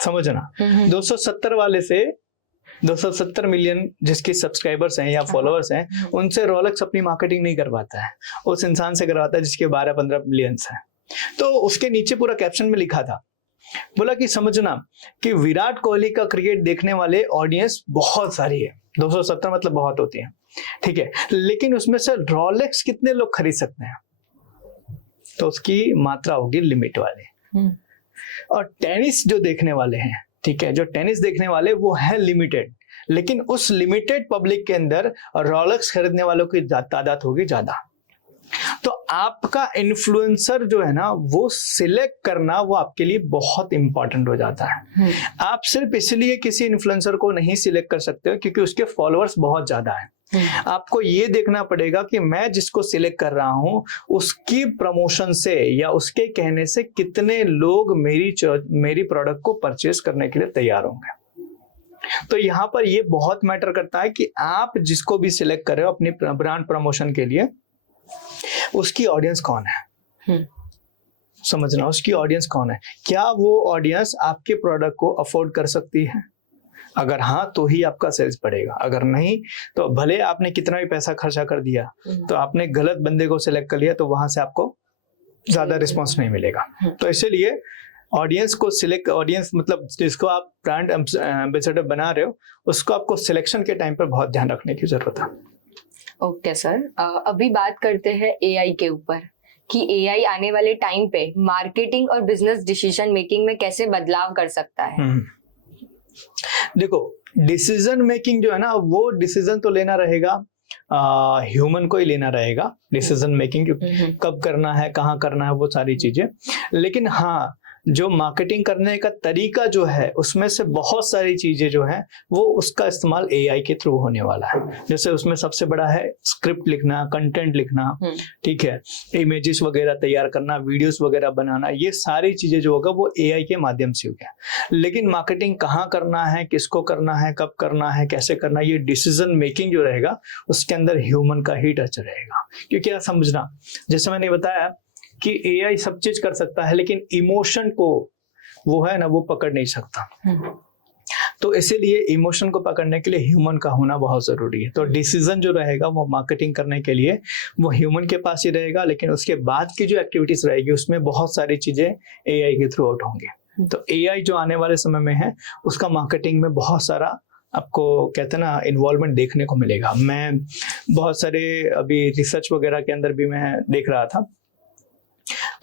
समझना, 270 वाले से 270 मिलियन जिसकी सब्सक्राइबर्स हैं या फॉलोअर्स हैं, उनसे रोलेक्स अपनी मार्केटिंग नहीं करवाता है, उस इंसान से करवाता है जिसके 12-15 मिलियंस हैं। तो उसके नीचे पूरा कैप्शन में लिखा था, बोला कि समझना कि विराट कोहली का क्रिकेट देखने वाले ऑडियंस बहुत सारी है, 270 मतलब बहुत होती है, ठीक है, लेकिन उसमें से रोलेक्स कितने लोग खरीद सकते हैं, तो उसकी मात्रा होगी लिमिट वाली। और टेनिस जो देखने वाले हैं, ठीक है, जो टेनिस देखने वाले वो है लिमिटेड, लेकिन उस लिमिटेड पब्लिक के अंदर रोलेक्स खरीदने वालों की तादाद होगी ज्यादा। तो आपका इन्फ्लुएंसर जो है ना वो सिलेक्ट करना वो आपके लिए बहुत इंपॉर्टेंट हो जाता है। आप सिर्फ इसलिए किसी इन्फ्लुएंसर को नहीं सिलेक्ट कर सकते हो क्योंकि उसके फॉलोअर्स बहुत ज्यादा है। आपको ये देखना पड़ेगा कि मैं जिसको सिलेक्ट कर रहा हूं उसकी प्रमोशन से या उसके कहने से कितने लोग मेरी प्रोडक्ट को परचेस करने के लिए तैयार होंगे। तो यहाँ पर ये बहुत मैटर करता है कि आप जिसको भी सिलेक्ट कर रहे हो अपनी ब्रांड प्रमोशन के लिए, उसकी ऑडियंस कौन है, समझना, उसकी ऑडियंस कौन है, क्या वो ऑडियंस आपके प्रोडक्ट को अफोर्ड कर सकती है। अगर हाँ तो ही आपका सेल्स बढ़ेगा, अगर नहीं तो भले आपने कितना भी पैसा खर्चा कर दिया, तो आपने गलत बंदे को सिलेक्ट कर लिया तो वहां से आपको ज्यादा रिस्पॉन्स नहीं मिलेगा। तो इसीलिए ऑडियंस को सिलेक्ट, ऑडियंस मतलब जिसको आप ब्रांड एम्बेसडर बना रहे हो उसको आपको सिलेक्शन के टाइम पर बहुत ध्यान रखने की जरूरत है। ओके सर, अभी बात करते हैं एआई के ऊपर कि एआई आने वाले टाइम पे मार्केटिंग और बिजनेस डिसीजन मेकिंग में कैसे बदलाव कर सकता है। देखो, डिसीजन मेकिंग जो है ना वो डिसीजन तो लेना रहेगा ह्यूमन को ही लेना रहेगा डिसीजन मेकिंग, कब करना है, कहाँ करना है, वो सारी चीजें। लेकिन हाँ, जो मार्केटिंग करने का तरीका जो है उसमें से बहुत सारी चीजें जो है वो उसका इस्तेमाल एआई के थ्रू होने वाला है। जैसे उसमें सबसे बड़ा है स्क्रिप्ट लिखना, कंटेंट लिखना, ठीक है, इमेजेस वगैरह तैयार करना, वीडियोस वगैरह बनाना, ये सारी चीजें जो होगा वो एआई के माध्यम से होगा। लेकिन मार्केटिंग कहाँ करना है, किसको करना है, कब करना है, कैसे करना है, ये डिसीजन मेकिंग जो रहेगा उसके अंदर ह्यूमन का ही टच रहेगा। क्योंकि आप समझना, जैसे मैंने बताया कि एआई सब चीज कर सकता है लेकिन इमोशन को वो है ना वो पकड़ नहीं सकता। तो इसीलिए इमोशन को पकड़ने के लिए ह्यूमन का होना बहुत जरूरी है। तो डिसीजन जो रहेगा वो मार्केटिंग करने के लिए वो ह्यूमन के पास ही रहेगा, लेकिन उसके बाद की जो एक्टिविटीज रहेगी उसमें बहुत सारी चीजें एआई के थ्रू आउट होंगी। तो एआई जो आने वाले समय में है उसका मार्केटिंग में बहुत सारा आपको कहते हैं ना इन्वॉल्वमेंट देखने को मिलेगा। मैं बहुत सारे अभी रिसर्च वगैरह के अंदर भी मैं देख रहा था,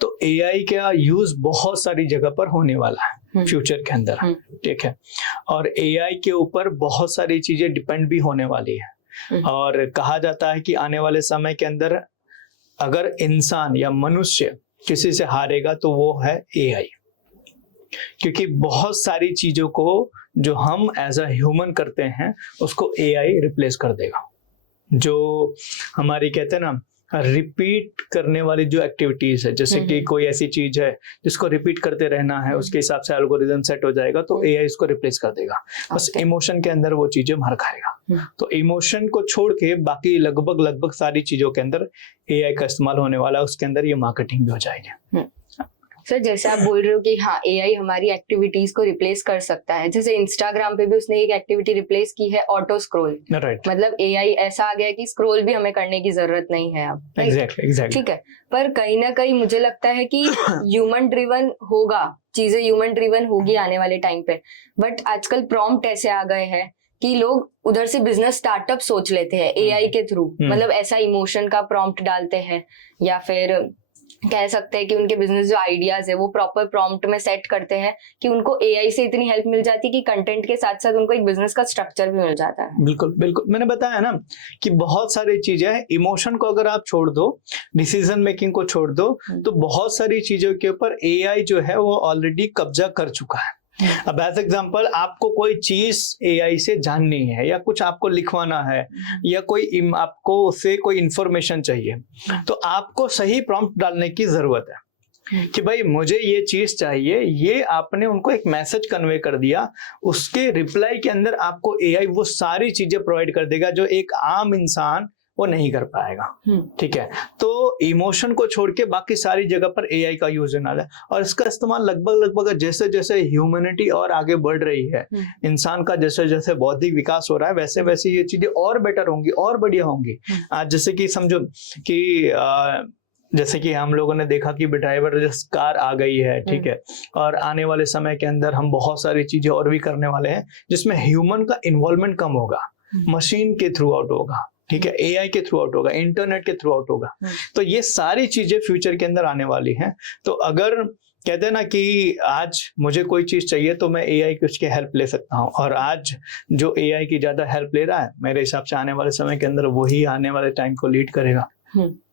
तो एआई का यूज बहुत सारी जगह पर होने वाला है फ्यूचर के अंदर, ठीक है, और एआई के ऊपर बहुत सारी चीजें डिपेंड भी होने वाली है। और कहा जाता है कि आने वाले समय के अंदर अगर इंसान या मनुष्य किसी से हारेगा तो वो है एआई, क्योंकि बहुत सारी चीजों को जो हम एज अ ह्यूमन करते हैं उसको एआई रिप्लेस कर देगा। जो हमारी कहते हैं ना रिपीट करने वाली जो एक्टिविटीज है, जैसे कि कोई ऐसी चीज है जिसको रिपीट करते रहना है, उसके हिसाब से एल्गोरिदम सेट हो जाएगा तो एआई इसको रिप्लेस कर देगा। बस इमोशन के अंदर वो चीजें मार खाएगा। तो इमोशन को छोड़ के बाकी लगभग सारी चीजों के अंदर एआई का इस्तेमाल होने वाला है, उसके अंदर ये मार्केटिंग भी हो जाएगी। सर, जैसे आप बोल रहे हो कि हाँ एआई हमारी एक्टिविटीज को रिप्लेस कर सकता है, जैसे इंस्टाग्राम पे भी उसने एक एक्टिविटी रिप्लेस की है, ऑटो स्क्रॉल। राइट, मतलब एआई ऐसा आ गया है कि स्क्रॉल भी हमें करने की जरूरत नहीं है अब। एग्जैक्टली, ठीक है, पर कहीं ना कहीं मुझे लगता है कि ह्यूमन ड्रिवन होगा, चीजें ह्यूमन ड्रिवन होगी आने वाले टाइम पे। बट आजकल प्रॉम्प्ट ऐसे आ गए हैं कि लोग उधर से बिजनेस स्टार्टअप सोच लेते हैं एआई के थ्रू, मतलब ऐसा इमोशन का प्रॉम्प्ट डालते हैं, या फिर कह सकते हैं कि उनके बिजनेस जो आइडियाज है वो प्रॉपर प्रॉम्प्ट में सेट करते हैं कि उनको एआई से इतनी हेल्प मिल जाती है कि कंटेंट के साथ साथ उनको एक बिजनेस का स्ट्रक्चर भी मिल जाता है। बिल्कुल बिल्कुल, मैंने बताया ना कि बहुत सारी चीजें हैं। इमोशन को अगर आप छोड़ दो, डिसीजन मेकिंग को छोड़ दो, तो बहुत सारी चीजों के ऊपर एआई जो है वो ऑलरेडी कब्जा कर चुका है। अब एज एग्जाम्पल, आपको कोई चीज एआई से जाननी है या कुछ आपको लिखवाना है या कोई आपको उससे कोई इंफॉर्मेशन चाहिए, तो आपको सही प्रॉम्प्ट डालने की जरूरत है कि भाई मुझे ये चीज चाहिए। ये आपने उनको एक मैसेज कन्वे कर दिया, उसके रिप्लाई के अंदर आपको एआई वो सारी चीजें प्रोवाइड कर देगा जो एक आम इंसान वो नहीं कर पाएगा। ठीक है, तो इमोशन को छोड़ के बाकी सारी जगह पर एआई का यूज होने वाला है, और इसका इस्तेमाल लगभग जैसे जैसे ह्यूमैनिटी और आगे बढ़ रही है, इंसान का जैसे जैसे बौद्धिक विकास हो रहा है, वैसे वैसे ये चीजें और बेटर होंगी और बढ़िया होंगी। आज जैसे कि समझो कि जैसे कि हम लोगों ने देखा कि ड्राइवरलेस कार आ गई है, ठीक है, और आने वाले समय के अंदर हम बहुत सारी चीजें और भी करने वाले हैं जिसमें ह्यूमन का इन्वॉल्वमेंट कम होगा, मशीन के थ्रू आउट होगा, ठीक है, एआई के थ्रू आउट होगा, इंटरनेट के थ्रू आउट होगा। तो ये सारी चीजें फ्यूचर के अंदर आने वाली हैं। तो अगर कहते हैं ना कि आज मुझे कोई चीज चाहिए तो मैं एआई की उसकी हेल्प ले सकता हूँ, और आज जो एआई की ज्यादा हेल्प ले रहा है, मेरे हिसाब से आने वाले समय के अंदर वही आने वाले टाइम को लीड करेगा।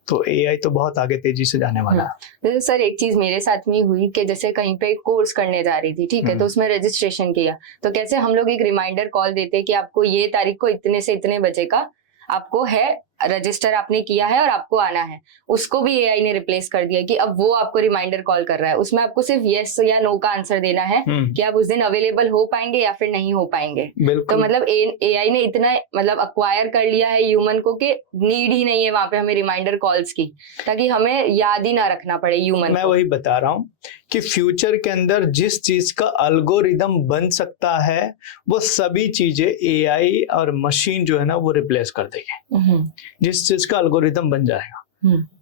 तो एआई तो बहुत आगे तेजी से जाने वाला है। तो सर एक चीज मेरे साथ में हुई कि जैसे कहीं पे कोर्स करने जा रही थी, ठीक है, तो उसमें रजिस्ट्रेशन किया, तो कैसे हम लोग एक रिमाइंडर कॉल देते कि आपको ये तारीख को इतने से इतने बजे का आपको है, रजिस्टर आपने किया है और आपको आना है, उसको भी एआई ने रिप्लेस कर दिया कि अब वो आपको रिमाइंडर कॉल कर रहा है। उसमें आपको सिर्फ यस या नो का आंसर देना है कि आप उस दिन अवेलेबल हो पाएंगे या फिर नहीं हो पाएंगे। तो मतलब एआई ने इतना मतलब अक्वायर कर लिया है ह्यूमन को कि नीड ही नहीं है वहां पे हमें रिमाइंडर कॉल्स की, ताकि हमें याद ही ना रखना पड़े ह्यूमन। मैं वही बता रहा हूँ कि फ्यूचर के अंदर जिस चीज का अल्गोरिदम बन सकता है वो सभी चीजें एआई और मशीन जो है ना वो रिप्लेस कर देगी। जिस चीज का अल्गोरिदम बन जाएगा,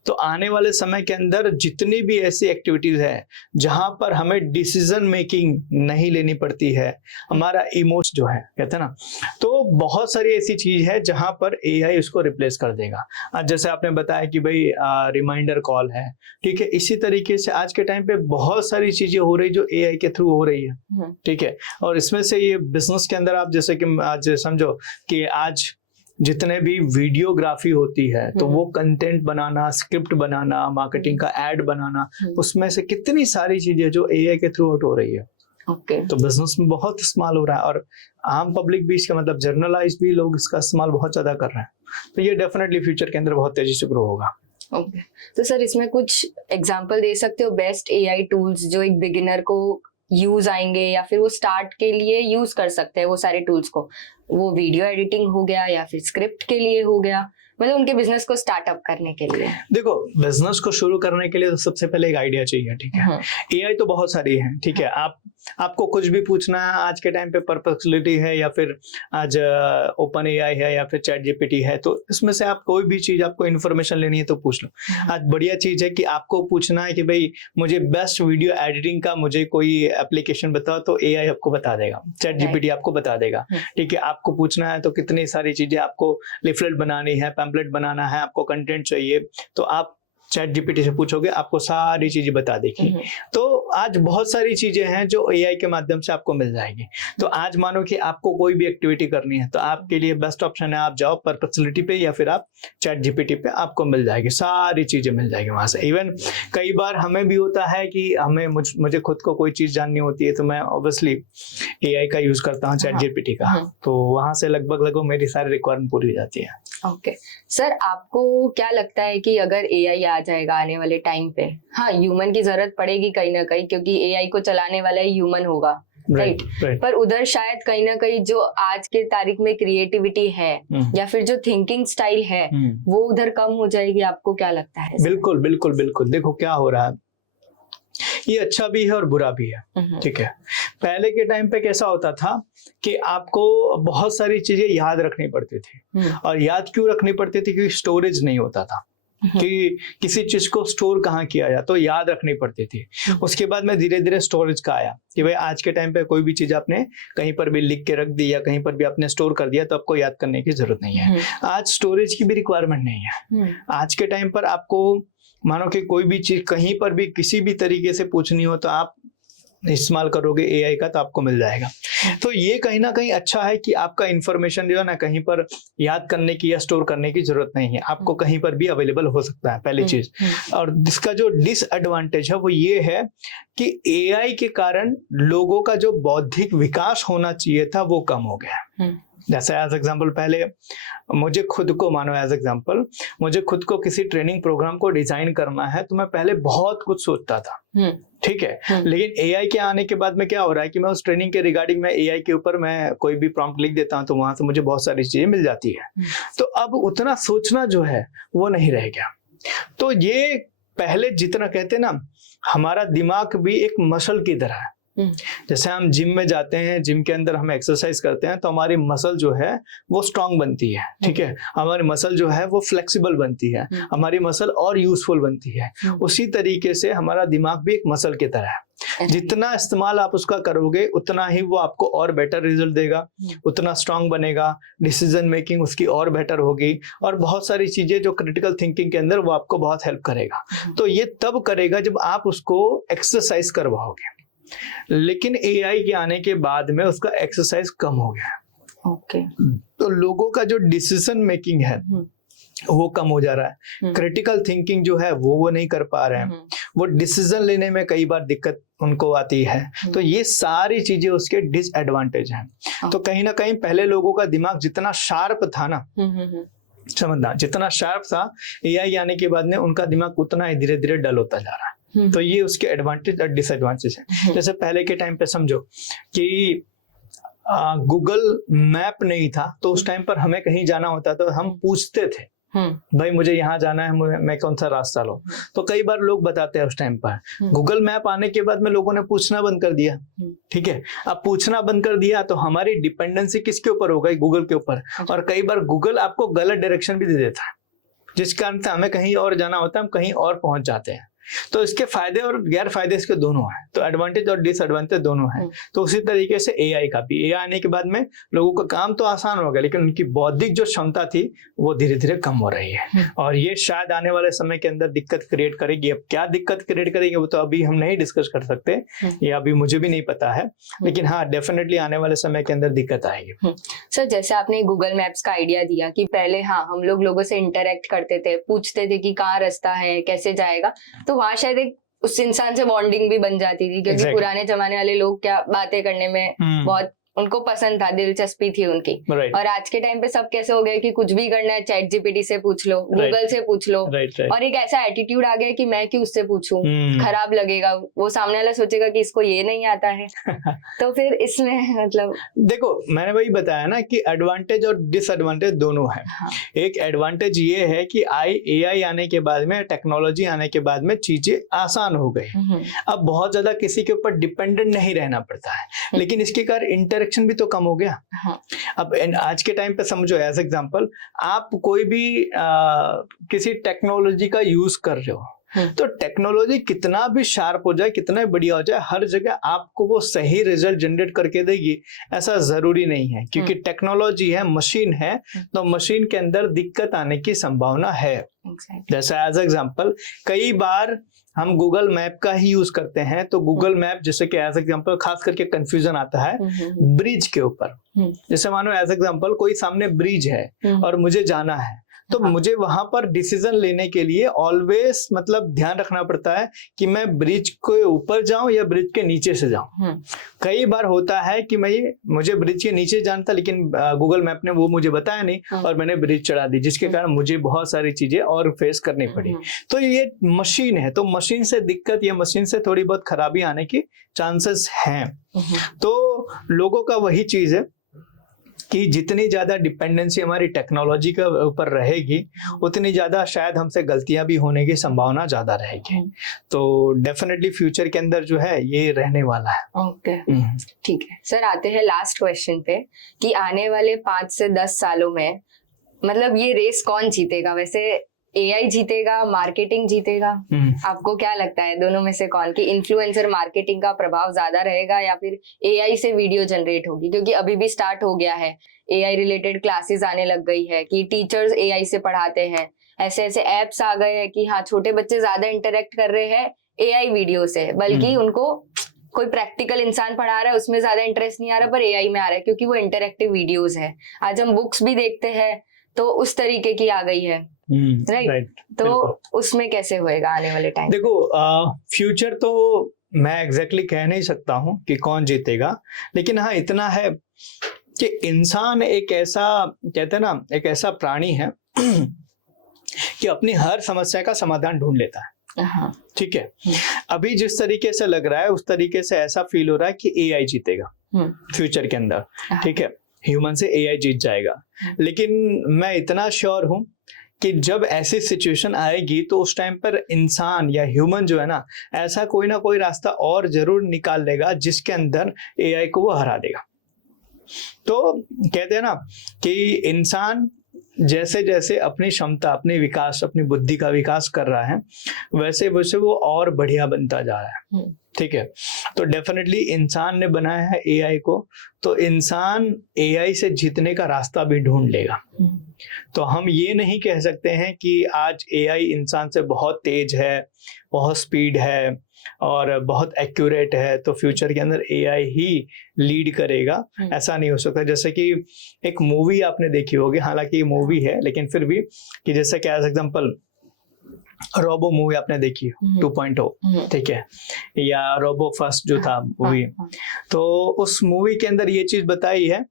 तो आने वाले समय के अंदर जितनी भी ऐसी एक्टिविटीज है जहां पर हमें डिसीजन मेकिंग नहीं लेनी पड़ती है, हमारा इमोशन जो है कहते हैं ना, तो बहुत सारी ऐसी चीज है जहां पर एआई उसको रिप्लेस कर देगा। आज जैसे आपने बताया कि भाई रिमाइंडर कॉल है, ठीक है, इसी तरीके से आज के टाइम पे बहुत सारी चीजें हो रही जो एआई के थ्रू हो रही है, ठीक है, और इसमें से ये बिजनेस के अंदर आप जैसे कि आज समझो कि आज जितने भी वीडियोग्राफी होती है तो वो कंटेंट बनाना, स्क्रिप्ट बनाना, मार्केटिंग का एड बनाना, उसमें से कितनी सारी चीजें जो एआई के थ्रू आउट हो रही है। तो बिजनेस में बहुत इस्तेमाल हो रहा है, और आम पब्लिक भी इसका मतलब जर्नलाइज भी लोग इसका इस्तेमाल बहुत ज्यादा कर रहे हैं। तो ये डेफिनेटली फ्यूचर के अंदर बहुत तेजी से ग्रो होगा। तो सर इसमें कुछ एग्जांपल दे सकते हो बेस्ट एआई टूल्स जो एक बिगिनर को यूज आएंगे या फिर वो स्टार्ट के लिए यूज कर सकते हैं वो सारे टूल्स को? वो वीडियो एडिटिंग हो गया या फिर स्क्रिप्ट के लिए हो गया, मतलब उनके बिजनेस को स्टार्टअप करने के लिए। देखो, बिजनेस को शुरू करने के लिए तो सबसे पहले एक आइडिया चाहिए, ठीक है। एआई तो बहुत सारी है, ठीक है, आपको कुछ भी पूछना है आज के टाइम पे, परप्लेक्सिटी है या फिर आज ओपन एआई है या फिर चैट जीपीटी है, तो इसमें से आप कोई भी चीज आपको इन्फॉर्मेशन लेनी है तो पूछ लो। आज बढ़िया चीज है कि आपको पूछना है कि भाई मुझे बेस्ट वीडियो एडिटिंग का मुझे कोई एप्लीकेशन बताओ, तो एआई आपको बता देगा, चैट जीपीटी आपको बता देगा, ठीक है। आपको पूछना है तो कितनी सारी चीजें, आपको लिफलेट बनानी है, पैम्पलेट बनाना है, आपको कंटेंट चाहिए, तो आप चैट जीपीटी से पूछोगे, आपको सारी चीजें बता देगी। तो आज बहुत सारी चीजें हैं जो एआई के माध्यम से आपको मिल जाएगी। तो आज मानो कि आपको कोई भी एक्टिविटी करनी है तो आपके लिए बेस्ट ऑप्शन है आप जाओ परप्लेक्सिटी पे या फिर आप चैट जीपीटी पे, आपको मिल जाएगी, सारी चीजें मिल जाएगी वहां से। इवन कई बार हमें भी होता है कि हमें मुझे खुद को कोई चीज जाननी होती है तो मैं ऑब्वियसली एआई का यूज करता हूँ, चैट जीपीटी का, तो वहां से लगभग मेरी सारी रिक्वायरमेंट पूरी हो जाती है। ओके सर, आपको क्या लगता है कि अगर एआई आ जाएगा आने वाले टाइम पे, हाँ ह्यूमन की जरूरत पड़ेगी कहीं ना कहीं, क्योंकि एआई को चलाने वाला ही ह्यूमन होगा, राइट? पर उधर शायद कहीं ना कहीं जो आज के तारीख में क्रिएटिविटी है या फिर जो थिंकिंग स्टाइल है वो उधर कम हो जाएगी, आपको क्या लगता है? बिल्कुल बिल्कुल बिल्कुल। देखो क्या हो रहा है, ये अच्छा भी है और बुरा भी है, ठीक है। पहले के टाइम पे कैसा होता था कि आपको बहुत सारी चीजें याद रखनी पड़ती थी, और याद क्यों रखनी पड़ती थी? क्योंकि स्टोरेज नहीं होता था कि किसी चीज को स्टोर कहाँ किया जाए, तो याद रखनी पड़ती थी। उसके बाद में धीरे धीरे स्टोरेज का आया कि भाई आज के टाइम पे कोई भी चीज आपने कहीं पर भी लिख के रख दी या कहीं पर भी आपने स्टोर कर दिया तो आपको याद करने की जरूरत नहीं है। आज स्टोरेज की भी रिक्वायरमेंट नहीं है। आज के टाइम पर आपको मानो कि कोई भी चीज कहीं पर भी किसी भी तरीके से पूछनी हो तो आप इस्तेमाल करोगे एआई का, तो आपको मिल जाएगा। तो ये कहीं ना कहीं अच्छा है कि आपका इंफॉर्मेशन जो है ना कहीं पर याद करने की या स्टोर करने की जरूरत नहीं है, आपको कहीं पर भी अवेलेबल हो सकता है, पहली चीज। और इसका जो डिसएडवांटेज है वो ये है कि एआई के कारण लोगों का जो बौद्धिक विकास होना चाहिए था वो कम हो गया। जैसे एज एग्जांपल पहले मुझे खुद को मानो एज एग्जांपल मुझे खुद को किसी ट्रेनिंग प्रोग्राम को डिजाइन करना है तो मैं पहले बहुत कुछ सोचता था, ठीक है। लेकिन एआई के आने के बाद में क्या हो रहा है कि मैं उस ट्रेनिंग के रिगार्डिंग मैं एआई के ऊपर मैं कोई भी प्रॉम्प्ट लिख देता हूं तो वहां से मुझे बहुत सारी चीजें मिल जाती है। तो अब उतना सोचना जो है वो नहीं रह गया। तो ये पहले जितना कहते ना हमारा दिमाग भी एक मसल की तरह है। जैसे हम जिम में जाते हैं, जिम के अंदर हम एक्सरसाइज करते हैं तो हमारी मसल जो है वो स्ट्रांग बनती है, ठीक है। हमारी मसल जो है वो फ्लेक्सिबल बनती है, हमारी मसल और यूजफुल बनती है। उसी तरीके से हमारा दिमाग भी एक मसल की तरह है। जितना इस्तेमाल आप उसका करोगे उतना ही वो आपको और बेटर रिजल्ट देगा, उतना स्ट्रांग बनेगा, डिसीजन मेकिंग उसकी और बेटर होगी और बहुत सारी चीजें जो क्रिटिकल थिंकिंग के अंदर वो आपको बहुत हेल्प करेगा। तो ये तब करेगा जब आप उसको एक्सरसाइज करवाओगे। लेकिन एआई के आने के बाद में उसका एक्सरसाइज कम हो गया। ओके। तो लोगों का जो डिसीजन मेकिंग है वो कम हो जा रहा है, क्रिटिकल थिंकिंग जो है वो नहीं कर पा रहे हैं, वो डिसीजन लेने में कई बार दिक्कत उनको आती है। तो ये सारी चीजें उसके डिसएडवांटेज हैं। तो कहीं ना कहीं पहले लोगों का दिमाग जितना शार्प था ना, समझना जितना शार्प था, एआई आने के बाद में उनका दिमाग उतना ही धीरे धीरे डल होता जा रहा है। तो ये उसके एडवांटेज और डिसएडवांटेज है। जैसे पहले के टाइम पे समझो कि गूगल मैप नहीं था तो उस टाइम पर हमें कहीं जाना होता तो हम पूछते थे भाई मुझे यहाँ जाना है, मैं कौन सा रास्ता लूं। तो कई बार लोग बताते हैं उस टाइम पर। गूगल मैप आने के बाद में लोगों ने पूछना बंद कर दिया, ठीक है। अब पूछना बंद कर दिया तो हमारी डिपेंडेंसी किसके ऊपर हो गई? गूगल के ऊपर। और कई बार गूगल आपको गलत डायरेक्शन भी दे देता है, जिस कारण से हमें कहीं और जाना होता है, हम कहीं और पहुंच जाते हैं। तो इसके फायदे और गैर फायदे इसके दोनों हैं, तो एडवांटेज और डिसएडवांटेज दोनों हैं। तो उसी तरीके से एआई का भी, एआई आने के बाद में लोगों का काम तो आसान हो गया लेकिन उनकी बौद्धिक जो क्षमता थी वो धीरे धीरे कम हो रही है। और ये शायद आने वाले समय के अंदर दिक्कत क्रिएट करेगी। अब क्या दिक्कत क्रिएट करेगी वो तो अभी हम नहीं डिस्कस कर सकते, ये अभी मुझे भी नहीं पता है, लेकिन हाँ डेफिनेटली आने वाले समय के अंदर दिक्कत आएगी। सर जैसे आपने गूगल मैप्स का आइडिया दिया कि पहले हाँ हम लोगों से इंटरेक्ट करते थे, पूछते थे कि कहाँ रास्ता है, कैसे जाएगा, तो वहां शायद एक उस इंसान से बॉन्डिंग भी बन जाती थी क्योंकि पुराने जमाने वाले लोग क्या बातें करने में बहुत उनको पसंद था, दिलचस्पी थी उनकी। और आज के टाइम पे सब कैसे हो गए कि कुछ भी करना है चैट जीपीटी से पूछ लो, गूगल से पूछ लो। और एक ऐसा एटीट्यूड आ गया कि मैं क्यों उससे पूछूं, खराब लगेगा, वो सामने वाला सोचेगा कि इसको ये नहीं आता है। तो फिर इसमें मतलब देखो मैंने वही बताया ना कि एडवांटेज और डिसएडवांटेज दोनों है। एक एडवांटेज ये है कि एआई आने के बाद में, टेक्नोलॉजी आने के बाद में चीजें आसान हो गई। अब बहुत ज्यादा किसी के ऊपर डिपेंडेंट नहीं रहना पड़ता है, लेकिन इसके कारण इंटरेक्शन भी तो कम हो गया। अब आज के टाइम पे समझो एज एग्जांपल आप कोई भी किसी टेक्नोलॉजी का यूज कर रहे हो तो टेक्नोलॉजी कितना भी शार्प हो जाए, कितना बढ़िया हो जाए, हर जगह आपको वो सही रिजल्ट जनरेट करके देगी ऐसा जरूरी नहीं है। क्योंकि टेक्नोलॉजी है, मशीन है, तो मशीन के अंदर दिक्कत आने की संभावना है। जैसे एज एग्जांपल कई बार हम गूगल मैप का ही यूज करते हैं, तो गूगल मैप जैसे कि एज एग्जांपल खास करके कंफ्यूजन आता है ब्रिज के ऊपर। जैसे मानो एज एग्जांपल कोई सामने ब्रिज है और मुझे जाना है, तो मुझे वहां पर डिसीजन लेने के लिए ऑलवेज मतलब ध्यान रखना पड़ता है कि मैं ब्रिज के ऊपर जाऊं या ब्रिज के नीचे से जाऊं। कई बार होता है कि मुझे ब्रिज के नीचे जाना था लेकिन गूगल मैप ने वो मुझे बताया नहीं और मैंने ब्रिज चढ़ा दी, जिसके कारण मुझे बहुत सारी चीजें और फेस करनी पड़ी। तो ये मशीन है, तो मशीन से दिक्कत या मशीन से थोड़ी बहुत खराबी आने की चांसेस हैं। तो लोगों का वही चीज है कि जितनी ज्यादा डिपेंडेंसी हमारी टेक्नोलॉजी के ऊपर रहेगी उतनी ज्यादा शायद हमसे गलतियां भी होने की संभावना ज्यादा रहेगी। तो डेफिनेटली फ्यूचर के अंदर जो है ये रहने वाला है। ओके ठीक है सर, आते हैं लास्ट क्वेश्चन पे कि आने वाले 5 से 10 सालों में मतलब ये रेस कौन जीतेगा? वैसे एआई जीतेगा, मार्केटिंग जीतेगा? आपको क्या लगता है दोनों में से कौन, कि इन्फ्लुएंसर मार्केटिंग का प्रभाव ज्यादा रहेगा या फिर एआई से वीडियो जनरेट होगी? क्योंकि अभी भी स्टार्ट हो गया है, एआई रिलेटेड क्लासेस आने लग गई है कि टीचर्स एआई से पढ़ाते हैं, ऐसे ऐसे एप्स आ गए हैं कि हाँ छोटे बच्चे ज्यादा इंटरेक्ट कर रहे हैं एआई वीडियो से, बल्कि उनको कोई प्रैक्टिकल इंसान पढ़ा रहा है उसमें ज्यादा इंटरेस्ट नहीं आ रहा, पर एआई में आ रहा है क्योंकि वो इंटरेक्टिव वीडियोस है। आज हम बुक्स भी देखते हैं तो उस तरीके की आ गई है, राइट? तो उसमें कैसे होएगा आने वाले टाइम? देखो फ्यूचर तो मैं एग्जैक्टली कह नहीं सकता हूँ कि कौन जीतेगा, लेकिन हाँ इतना है कि इंसान एक ऐसा, कहते हैं ना, एक ऐसा प्राणी है कि अपनी हर समस्या का समाधान ढूंढ लेता है। हाँ। ठीक है, अभी जिस तरीके से लग रहा है उस तरीके से ऐसा फील हो रहा है कि एआई जीतेगा फ्यूचर के अंदर। ठीक है, ह्यूमन से एआई जीत जाएगा, लेकिन मैं इतना श्योर हूं कि जब ऐसी सिचुएशन आएगी तो उस टाइम पर इंसान या ह्यूमन जो है ना, ऐसा कोई ना कोई रास्ता और जरूर निकाल लेगा जिसके अंदर एआई को वो हरा देगा। तो कहते हैं ना कि इंसान जैसे जैसे अपनी क्षमता, अपनी विकास, अपनी बुद्धि का विकास कर रहा है, वैसे वैसे वो और बढ़िया बनता जा रहा है। ठीक है, तो डेफिनेटली इंसान ने बनाया है एआई को, तो इंसान एआई से जीतने का रास्ता भी ढूंढ लेगा। तो हम ये नहीं कह सकते हैं कि आज एआई इंसान से बहुत तेज है, बहुत स्पीड है और बहुत एक्यूरेट है, तो फ्यूचर के अंदर एआई ही लीड करेगा। ऐसा नहीं हो सकता। जैसे कि एक मूवी आपने देखी होगी, हालांकि ये मूवी है लेकिन फिर भी, कि जैसे कि एज एग्जांपल रोबो मूवी आपने देखी 2.0, ठीक है, या रोबो फर्स्ट जो था मूवी, तो उस मूवी के अंदर ये चीज बताई है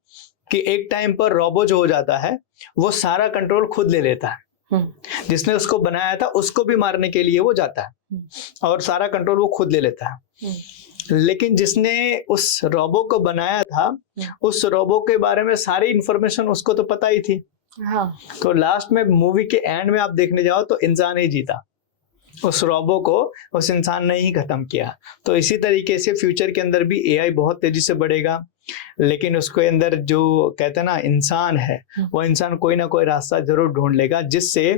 कि एक टाइम पर रोबो जो हो जाता है वो सारा कंट्रोल खुद ले लेता है। जिसने उसको बनाया था उसको भी मारने के लिए वो जाता है और सारा कंट्रोल वो खुद ले लेता है। लेकिन जिसने उस रोबो को बनाया था, उस रोबो के बारे में सारी इंफॉर्मेशन उसको तो पता ही थी। हाँ। तो लास्ट में मूवी के एंड में आप देखने जाओ तो इंसान ही जीता, उस रोबो को उस इंसान ने ही खत्म किया। तो इसी तरीके से फ्यूचर के अंदर भी एआई बहुत तेजी से बढ़ेगा, लेकिन उसके अंदर जो कहते हैं ना इंसान है, वो इंसान कोई ना कोई रास्ता जरूर ढूंढ लेगा जिससे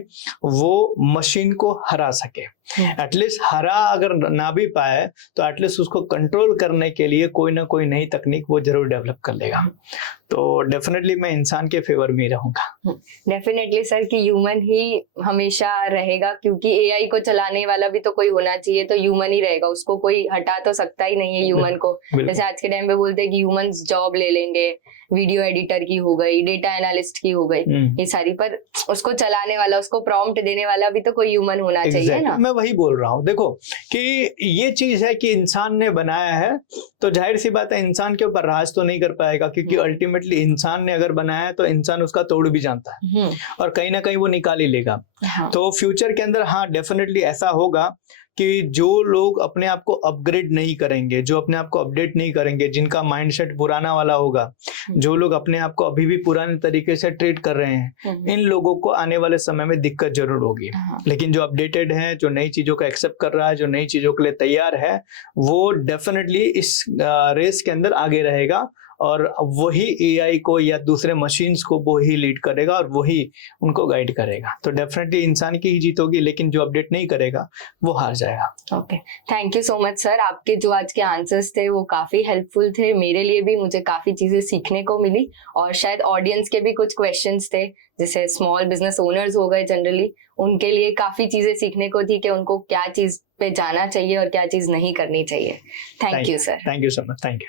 वो मशीन को हरा सके। एटलीस्ट हरा अगर ना भी पाए तो एटलीस्ट उसको कंट्रोल करने के लिए कोई ना कोई नई तकनीक वो जरूर डेवलप कर लेगा। तो डेफिनेटली मैं इंसान के फेवर में ही रहूंगा। डेफिनेटली सर, कि ह्यूमन ही हमेशा रहेगा, क्योंकि एआई को चलाने वाला भी तो कोई होना चाहिए, तो ह्यूमन ही रहेगा, उसको कोई हटा तो सकता ही नहीं है ह्यूमन को। जैसे आज के टाइम पे बोलते हैं कि ह्यूमन जॉब ले लेंगे, वीडियो एडिटर की हो गई, डेटा एनालिस्ट की हो गई, ये सारी, पर उसको चलाने वाला, उसको प्रॉम्प्ट देने वाला भी तो कोई ह्यूमन होना चाहिए ना। मैं वही बोल रहा हूँ। देखो कि ये चीज है कि इंसान ने बनाया है, तो जाहिर सी बात है इंसान के ऊपर राज तो नहीं कर पाएगा, क्योंकि अल्टीमेटली इंसान ने अगर बनाया है तो इंसान उसका तोड़ भी जानता है और कहीं ना कहीं वो निकाल ही लेगा। तो फ्यूचर के अंदर हाँ डेफिनेटली ऐसा होगा कि जो लोग अपने आप को अपग्रेड नहीं करेंगे, जो अपने आप को अपडेट नहीं करेंगे, जिनका माइंडसेट पुराना वाला होगा, जो लोग अपने आप को अभी भी पुराने तरीके से ट्रीट कर रहे हैं, इन लोगों को आने वाले समय में दिक्कत जरूर होगी। लेकिन जो अपडेटेड है, जो नई चीजों को एक्सेप्ट कर रहा है, जो नई चीजों के लिए तैयार है, वो डेफिनेटली इस रेस के अंदर आगे रहेगा और वही एआई को या दूसरे मशीन्स को वो ही लीड करेगा और वही उनको गाइड करेगा। तो डेफिनेटली इंसान की ही जीत होगी, लेकिन जो अपडेट नहीं करेगा वो हार जाएगा। Okay, thank you so much sir. आपके जो आज के आंसर्स थे वो काफी हेल्पफुल थे, मेरे लिए भी, मुझे काफी चीजें सीखने को मिली, और शायद ऑडियंस के भी कुछ क्वेश्चंस थे, जैसे स्मॉल बिजनेस ओनर्स हो गए जनरली, उनके लिए काफी चीजें सीखने को थी कि उनको क्या चीज पे जाना चाहिए और क्या चीज नहीं करनी चाहिए। Thank you sir. Thank you so much. Thank you.